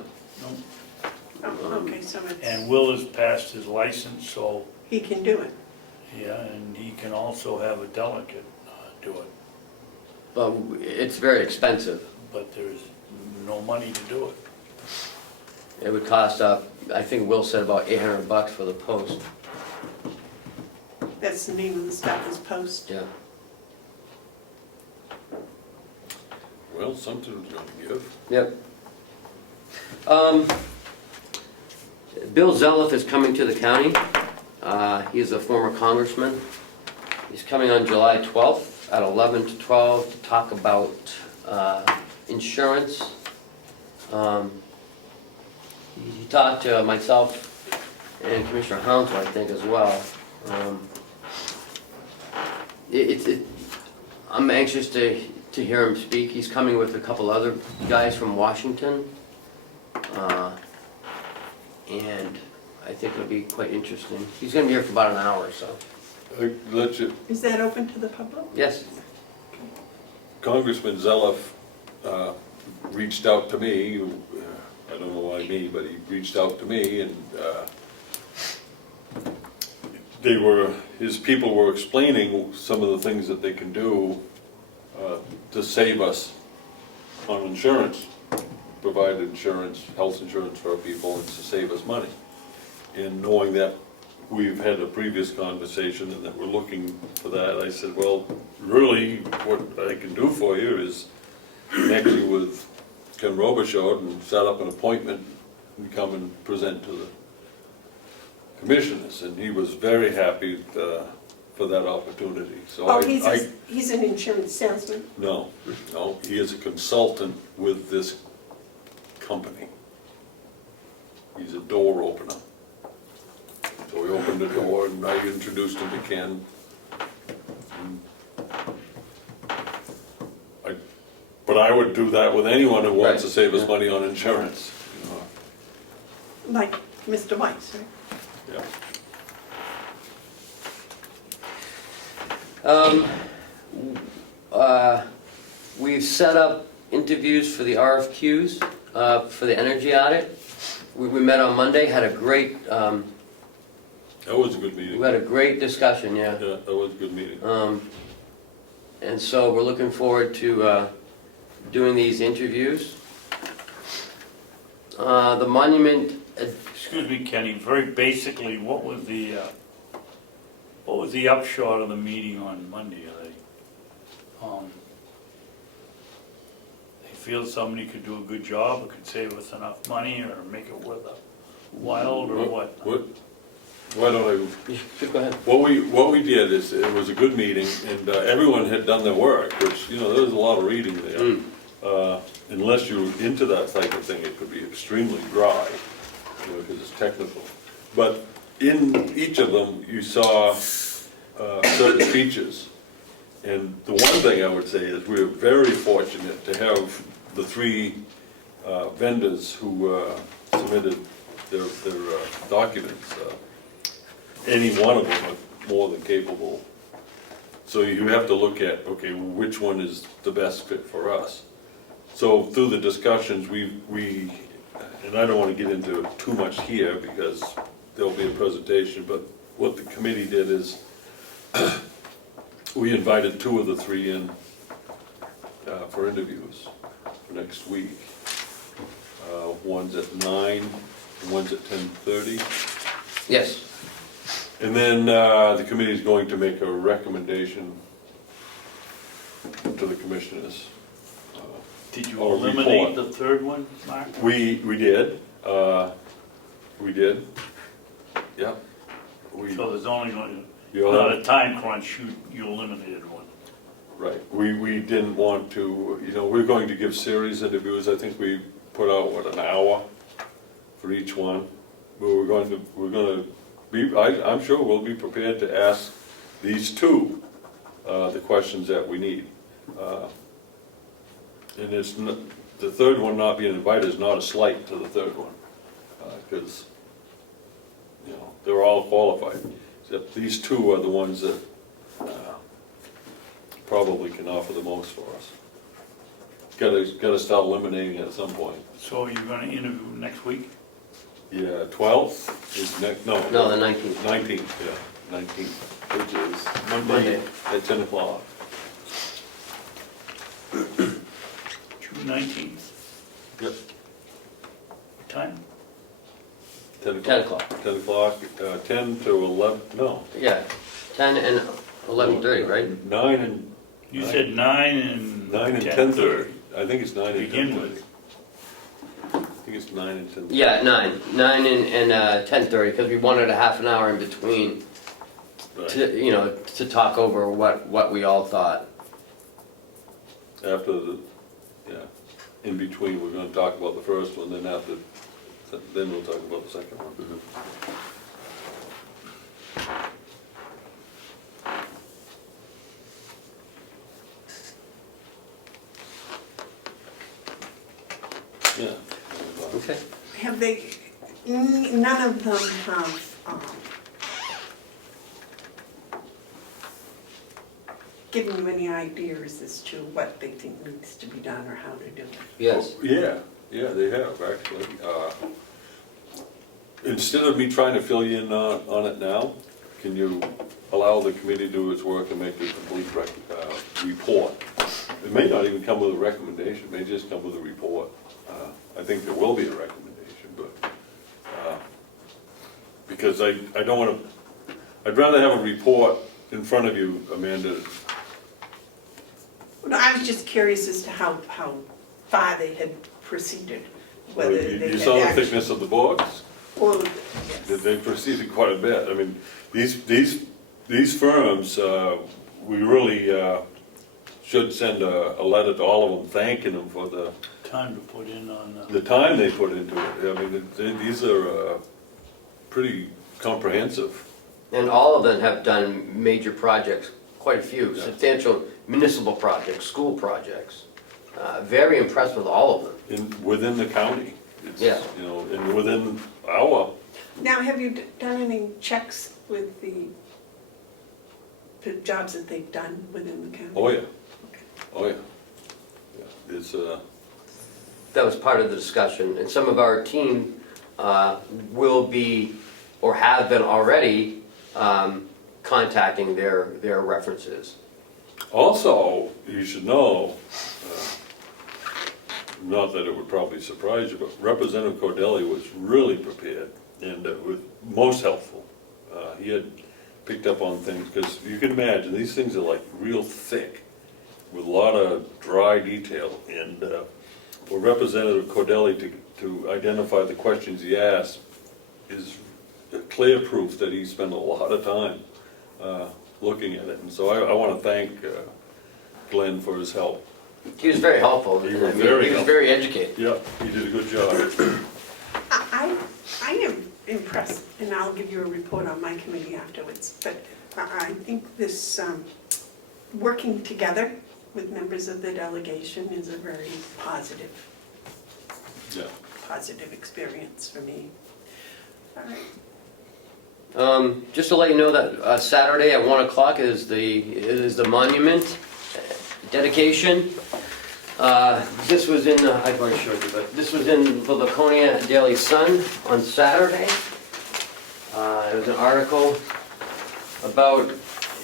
Oh, okay, so it's, And Will has passed his license, so, he can do it. yeah, and he can also have a delegate do it, but it's very expensive. but there's no money to do it. It would cost, I think Will said about $800 for the post. That's the name of the stuff, is post. Yeah. Well, something's gonna give. Yep. Bill Zelliff is coming to the county. He's a former congressman. He's coming on July 12th at 11 to 12 to talk about insurance. He talked to myself and Commissioner Hounsell, I think, as well. I'm anxious to hear him speak. He's coming with a couple other guys from Washington. And I think it'll be quite interesting. He's gonna be here for about an hour or so. Let you, Is that open to the public? Yes. Congressman Zelliff reached out to me, I don't know why me, but he reached out to me, and his people were explaining some of the things that they can do to save us on insurance, provide insurance, health insurance for our people, and to save us money. And knowing that we've had a previous conversation and that we're looking for that, I said, well, really, what I can do for you is connect you with Ken Robichaud and set up an appointment and come and present to the commissioners. And he was very happy for that opportunity. So Oh, he's an insurance salesman? No, he is a consultant with this company. He's a door opener. So we opened the door and I introduced him to Ken. But I would do that with anyone who wants to save us money on insurance. You know. Like Mr. Weiss, right? Yeah. We've set up interviews for the RFQs for the energy audit. We met on Monday, had a great, That was a good meeting. we had a great discussion, yeah. Yeah, that was a good meeting. And so we're looking forward to doing these interviews. The monument, Excuse me, Kenny, very basically, what was the upshot of the meeting on Monday? They feel somebody could do a good job, or could save us enough money, or make it worth a while, or what? Why don't I? go ahead. What we did is, it was a good meeting, and everyone had done their work, which, you know, there was a lot of reading there. Unless you're into that type of thing, it could be extremely dry, you know, because it's technical. But in each of them, you saw certain features. And the one thing I would say is we're very fortunate to have the three vendors who submitted their documents. Any one of them are more than capable. So you have to look at, okay, which one is the best fit for us. So through the discussions, we and I don't want to get into too much here because there'll be a presentation, but what the committee did is we invited two of the three in for interviews for next week. One's at 9 and one's at 10:30. Yes. And then the committee is going to make a recommendation to the commissioners. Did you Or eliminate report. the third one, Mark? We did. We did. Yeah. So there's only going, You'll not have- a time crunch, you eliminated one. Right. We didn't want to, you know, we're going to give series interviews. I think we put out, an hour for each one. But we're going to be, I'm sure we'll be prepared to ask these two the questions that we need. And it's not, the third one not being invited is not a slight to the third one, because, you know, they're all qualified. Except these two are the ones that probably can offer the most for us. Gotta start eliminating it at some point. So you're gonna interview next week? Yeah, 12th is next, no. No, the 19th. 19th, yeah, 19th, which is Monday. Monday at 10 o'clock. June 19th. Yep, What time? 10 10 o'clock. o'clock. 10 o'clock, 10 to 11, no. Yeah, 10 and 11:30, right? 9 and. You said 9 and 9 and 10:30. 10:30. I think it's 9 and 10:30. Begin with. I think it's 9 and 10:30. Yeah, 9 and 10:30, because we wanted a half an hour in between Right. to talk over what we all thought. After the, yeah, in between, we're gonna talk about the first one, then then we'll talk about the second one. Yeah. Okay. Have they, none of them have given you any ideas as to what they think needs to be done or how to do it? Yes. Yeah, they have, actually. Instead of me trying to fill you in on it now, can you allow the committee to do its work and make a complete report? It may not even come with a recommendation, it may just come with a report. I think there will be a recommendation, but, because I don't wanna, I'd rather have a report in front of you, Amanda. No, I was just curious as to how far they had proceeded, whether they had You saw the actually. thickness of the books? Well, They proceeded quite a bit. I mean, these firms, we really should send a letter to all of them thanking them for the Time to put in on, time they put into it. I mean, these are pretty comprehensive. And all of them have done major projects, quite a few, Yeah. substantial municipal projects, school projects. Very impressed with all of them. Within the county. It's, Yeah. You know, and within our, now, have you done any checks with the jobs that they've done within the county? oh yeah, Okay. oh yeah. Yeah, it's, That was part of the discussion, and some of our team will be, or have been already, contacting their references. also, you should know, not that it would probably surprise you, but Representative Cordelli was really prepared and was most helpful. He had picked up on things, because you can imagine, these things are like real thick with a lot of dry detail. And for Representative Cordelli to identify the questions he asked is clear proof that he spent a lot of time looking at it. And so I want to thank Glenn for his help. He was very helpful, He and was I mean, very he was helpful. very educated. Yeah, he did a good job. I am impressed, and I'll give you a report on my committee afterwards, but I think this, working together with members of the delegation is a very positive experience for me. All right. Just to let you know that Saturday at 1 o'clock is the monument dedication. This was in, I've already showed you, but this was in the Laconia Daily Sun on Saturday. There was an article about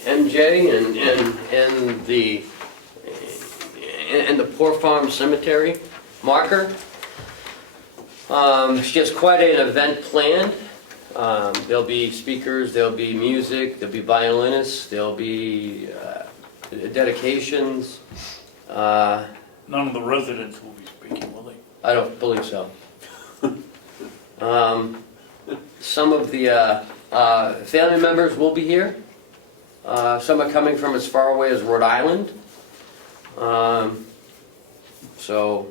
MJ and the Poor Farm Cemetery marker. She has quite an event planned. There'll be speakers, there'll be music, there'll be violinists, there'll be dedications. none of the residents will be speaking, will they? I don't believe so. Some of the family members will be here. Some are coming from as far away as Rhode Island. So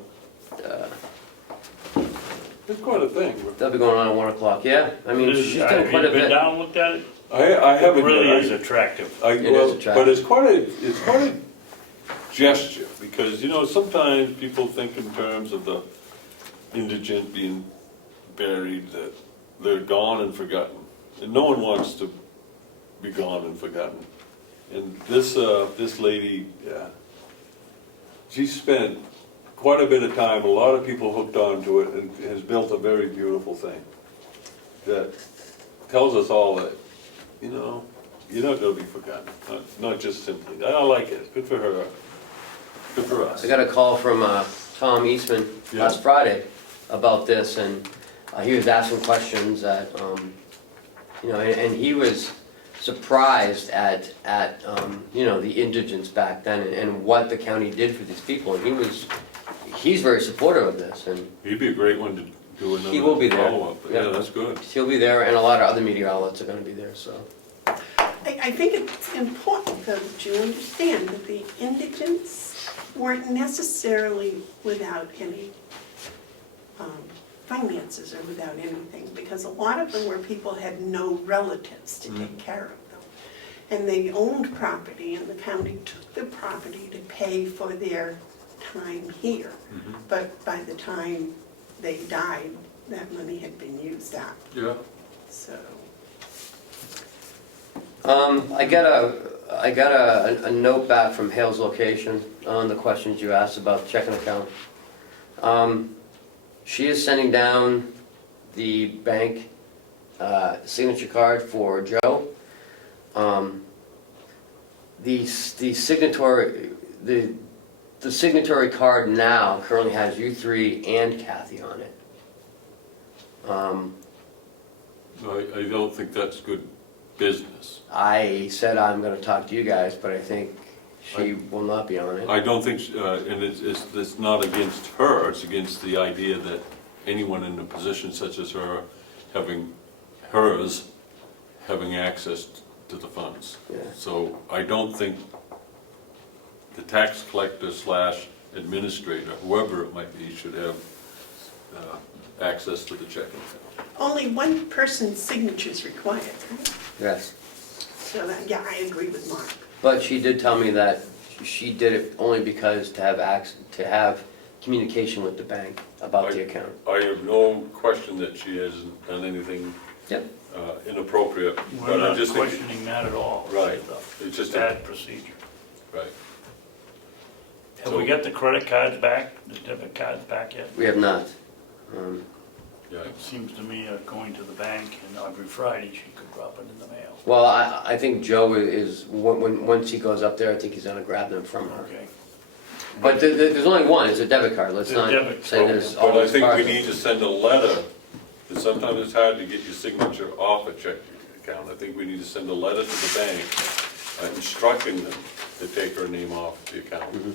It's quite a thing. that'll be going on at 1 o'clock. Yeah, I mean, she's done Have quite a you been bit. down and looked at it? I haven't. It really I- is attractive. It is Well, attractive. but it's quite a gesture, because, you know, sometimes people think in terms of the indigent being buried, that they're gone and forgotten. And no one wants to be gone and forgotten. And this lady, she spent quite a bit of time, a lot of people hooked onto it, and has built a very beautiful thing that tells us all that, you know, you're not gonna be forgotten, not just simply. I like it, good for her, good for us. I got a call from Tom Eastman Yeah. last Friday about this, and he was asking questions that, you know, and he was surprised at you know, the indigents back then and what the county did for these people, and he's very supportive of this, and He'd be a great one to do He will be another there. follow-up. Yeah. Yeah, that's good. he'll be there, and a lot of other media outlets are gonna be there, so. I think it's important, though, that you understand that the indigents weren't necessarily without any finances or without anything, because a lot of them were people had no relatives to take care of them. And they owned property, and the county took the property to pay for their time here. But by the time they died, that money had been used up, Yeah. so. I got a note back from Hale's location on the questions you asked about the checking account. She is sending down the bank signature card for Joe. The signatory card now currently has you three and Kathy on it. I don't think that's good business. I said I'm gonna talk to you guys, but I think she will not be on it. I don't think, and it's not against her, it's against the idea that anyone in a position such as her, having access to the funds. Yeah. So I don't think the tax collector / administrator, whoever it might be, should have access to the checking account. Only one person's signature is required, right? Yes. So that, yeah, I agree with Mark. But she did tell me that she did it only because to have communication with the bank about the account. I have no question that she hasn't done anything Yep. inappropriate, We're but I not just think, questioning that at all. Right. It's It's a just bad procedure. right. Have we got the credit cards back, the debit cards back yet? We have not. Yeah. It seems to me going to the bank and every Friday she could drop it in the mail. Well, I think Joe is, once he goes up there, I think he's gonna grab them from her. Okay. But there's only one, it's a debit card, let's It's a not debit say card. there's all But I these think we cards. need to send a letter, because sometimes it's hard to get your signature off a check account. I think we need to send a letter to the bank instructing them to take her name off the account. Mhm.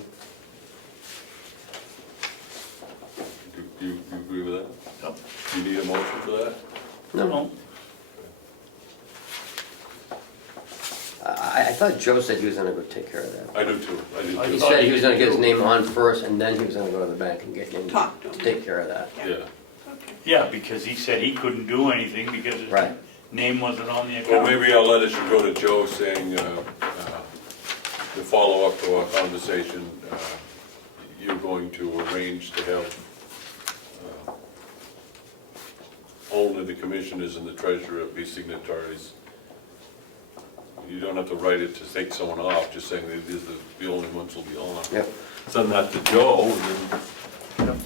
Do you agree with that? Yep. Do you need a motion for that? No, I thought Joe said he was gonna go take care of that. I do too, I do I He too. said he was gonna get his name on first, and then he was gonna go to the bank and get him Talk to to him. take care of that. Yeah, Okay. Yeah, because he said he couldn't do anything because his Right. name wasn't on the well, account. maybe our letter should go to Joe saying, to follow up to our conversation, you're going to arrange to have only the commissioners and the treasurer be signatories. You don't have to write it to take someone off, just saying that these are the only ones who'll be on. Yep. Send that to Joe, and then, Yep.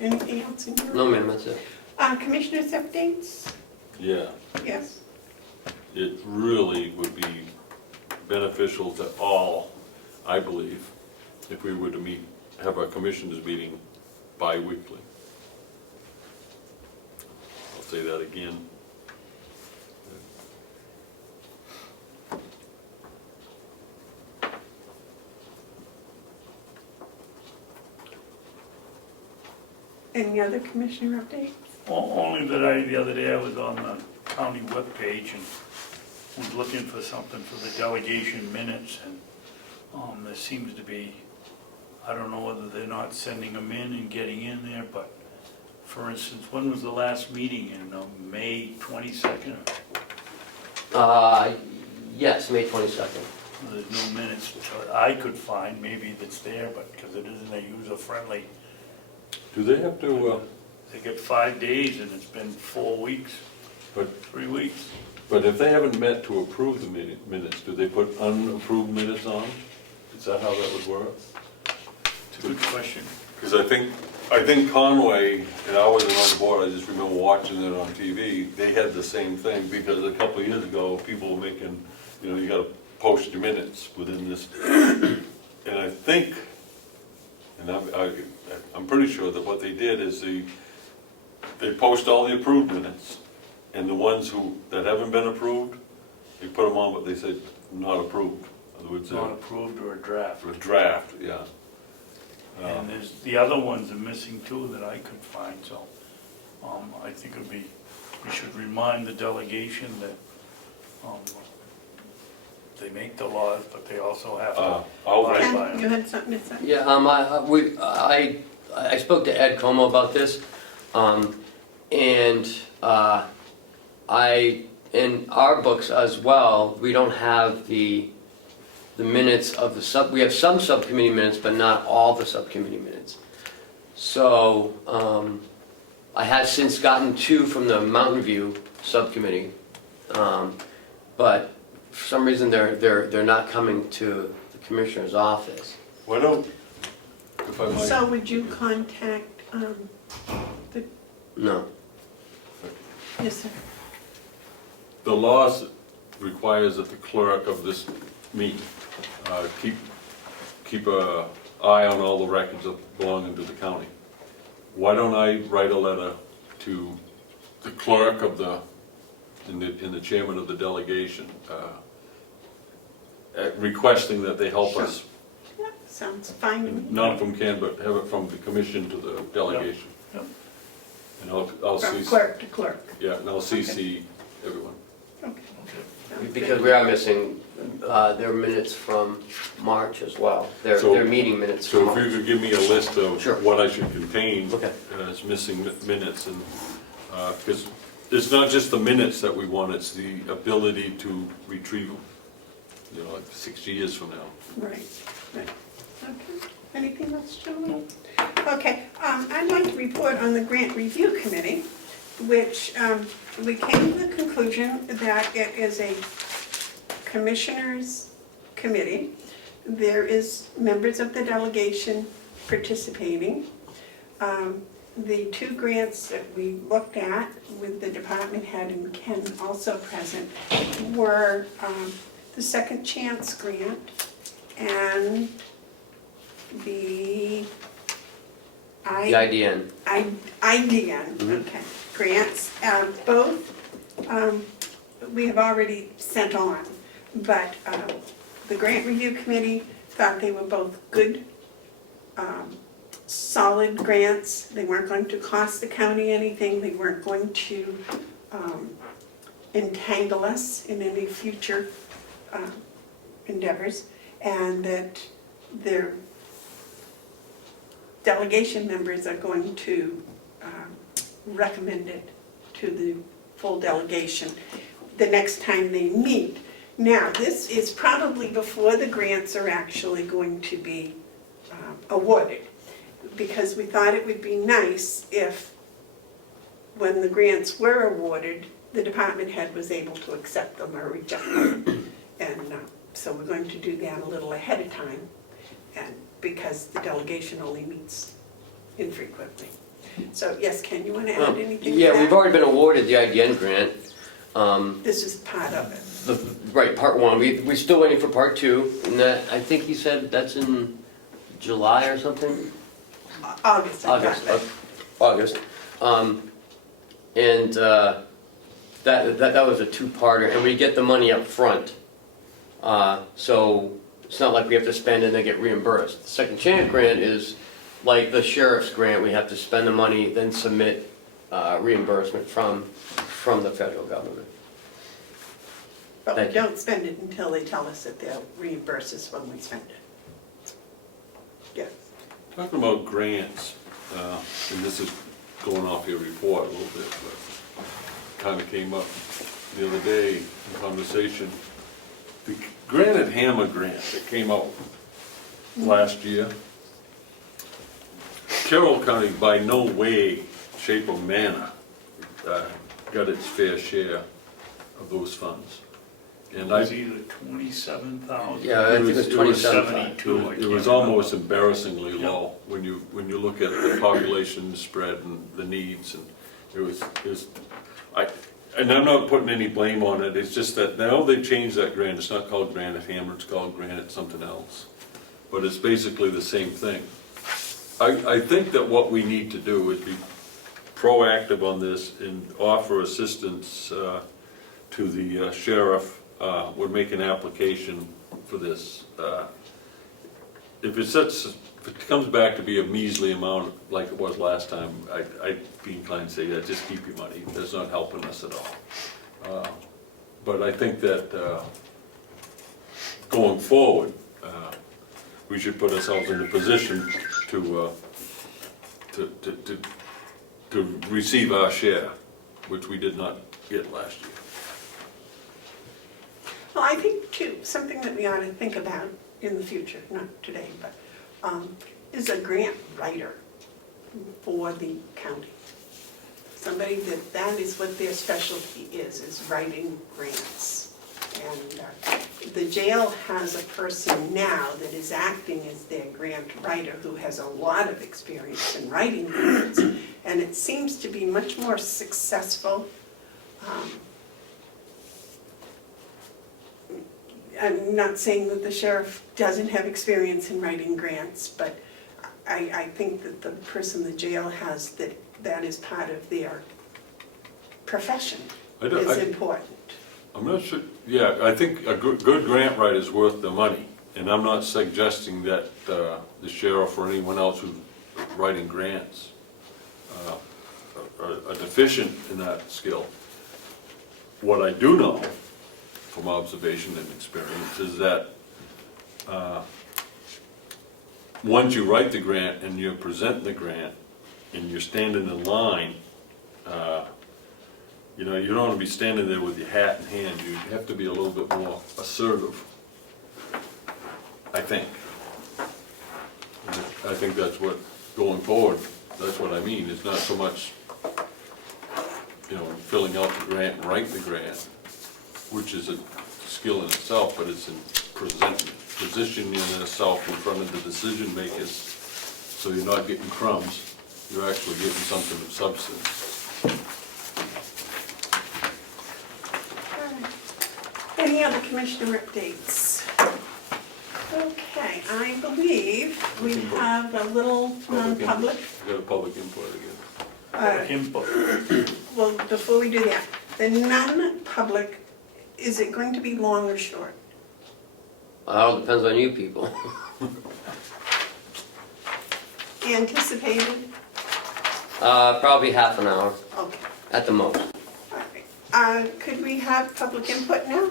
Anything else in your? No, ma'am, that's it. Commissioners' updates? yeah, Yes. it really would be beneficial to all, I believe, if we were to have our commissioners meeting bi-weekly. I'll say that again. Any other commissioner updates? Only that the other day I was on the county webpage and was looking for something for the delegation minutes, and there seems to be, I don't know whether they're not sending them in and getting in there, but for instance, when was the last meeting, in May 22nd? Yes, May 22nd. There's no minutes that I could find, maybe that's there, but because it isn't a user-friendly. Do they have to They get 5 days and it's been 4 weeks, But, 3 weeks. but if they haven't met to approve the minutes, do they put unapproved minutes on? Is that how that would work? It's a good question. Because I think Conway, and I wasn't on the board, I just remember watching it on TV, they had the same thing, because a couple of years ago, people were making, you gotta post your minutes within this. And I think, and I'm pretty sure that what they did is they post all the approved minutes, and the ones that haven't been approved, they put them on, but they said not approved. In other words, Not approved or a draft. a draft, yeah. And there's, the other ones are missing too that I could find, so, I think we should remind the delegation that, they make the laws, but they also have to I'll abide write. by Ken, them. you had something to say? Yeah, I spoke to Ed Comeau about this, and in our books as well, we don't have the minutes of we have some subcommittee minutes, but not all the subcommittee minutes. So, I have since gotten 2 from the Mountain View subcommittee, but for some reason they're not coming to the commissioner's office. Why don't, if I might. So would you contact, No. yes, sir? The law requires that the clerk of this meeting keep an eye on all the records belonging to the county. Why don't I write a letter to the clerk of and the chairman of the delegation, requesting that they help us, Yeah, sounds fine to me. not from Ken, but have it from the commission to the delegation. Yep. And I'll From CC, clerk to clerk. yeah, and I'll CC everyone. Okay. Okay. Sounds Because good. we are missing their minutes from March as well, their meeting minutes from So if you March. could give me a list of Sure. what I should contain Okay. as missing minutes, and, because it's not just the minutes that we want, it's the ability to retrieve them, like 60 years from now. Right, right. Okay. Anything else, Julie? Okay, I'd like to report on the Grant Review Committee, which we came to the conclusion that it is a commissioners' committee. There is members of the delegation participating. The 2 grants that we looked at with the department head and Ken also present were the Second Chance Grant and the The IDN. IDN, okay, grants. Both we have already sent on, but the Grant Review Committee thought they were both good, solid grants. They weren't going to cost the county anything. They weren't going to entangle us in any future endeavors, and that their delegation members are going to recommend it to the full delegation the next time they meet. Now, this is probably before the grants are actually going to be awarded, because we thought it would be nice if, when the grants were awarded, the department head was able to accept them or reject them. And so we're going to do that a little ahead of time, and because the delegation only meets infrequently. So, yes, Ken, you want to add anything to Yeah, that? we've already been awarded the IDN grant. This is part of it. Right, part 1. We're still waiting for part 2, and that, I think he said that's in July or something? August, I got that. August. And that was a 2-parter, and we get the money up front. So it's not like we have to spend and then get reimbursed. The Second Chance Grant is like the sheriff's grant. We have to spend the money, then submit reimbursement from the federal government. But we Thank you. don't spend it until they tell us that they'll reimburse us when we spend it. Yes. Talking about grants, and this is going off your report a little bit, but kind of came up the other day in conversation. The Granite Hammer grant that came out last year, Carroll County by no way shape or manner, got its fair share of those funds. And It I, was either 27,000. Yeah, I think it was It was 27. 72, I it can't was remember. almost embarrassingly low when you look at the population spread and the needs, and it was, and I'm not putting any blame on it, it's just that now they've changed that grant, it's not called Granite Hammer, it's called Granite something else. But it's basically the same thing. I think that what we need to do is be proactive on this and offer assistance to the sheriff, would make an application for this. If it comes back to be a measly amount like it was last time, I'd be inclined to say, yeah, just keep your money, that's not helping us at all. But I think that going forward, we should put ourselves in a position to receive our share, which we did not get last year. Well, I think too, something that we ought to think about in the future, not today, but is a grant writer for the county. Somebody that is what their specialty is writing grants. And the jail has a person now that is acting as their grant writer who has a lot of experience in writing grants, and it seems to be much more successful. I'm not saying that the sheriff doesn't have experience in writing grants, but I think that the person the jail has, that is part of their profession, is important. I'm not sure, yeah, I think a good grant writer is worth the money, and I'm not suggesting that the sheriff or anyone else who's writing grants are deficient in that skill. What I do know from observation and experience is that once you write the grant and you're presenting the grant and you're standing in line, you know, you don't want to be standing there with your hat in hand. You have to be a little bit more assertive, I think. And I think that's what, going forward, that's what I mean. It's not so much, you know, filling out the grant and writing the grant, which is a skill in itself, but it's in positioning yourself in front of the decision makers, so you're not getting crumbs, you're actually getting something of substance. Any other commissioner updates? Okay, I believe we have a little non-public. We got a public input again. Public input. Well, before we do that, the non-public, is it going to be long or short? It all depends on you people. Anticipated? Probably half an hour Okay, at the most. all right. Could we have public input now?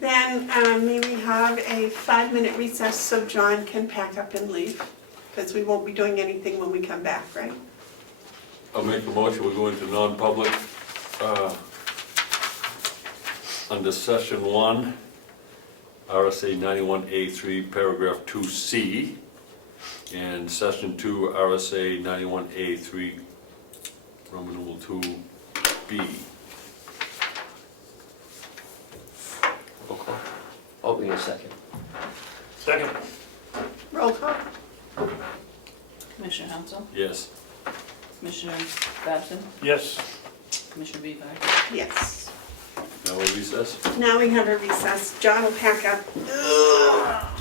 Then may we have a 5-minute recess so John can pack up and leave? Because we won't be doing anything when we come back, right? I'll make a motion, we go into non-public, under session 1, RSA 91A3, paragraph 2C, and session 2, RSA 91A3, Roman numeral 2B. Okay. Oh, in a second. Second. Roll call. Commissioner Hounsell, Yes. Commissioner Babson, Yes. Commissioner Bevard. Yes. Now we recess? Now we have a recess. John will pack up. Ugh.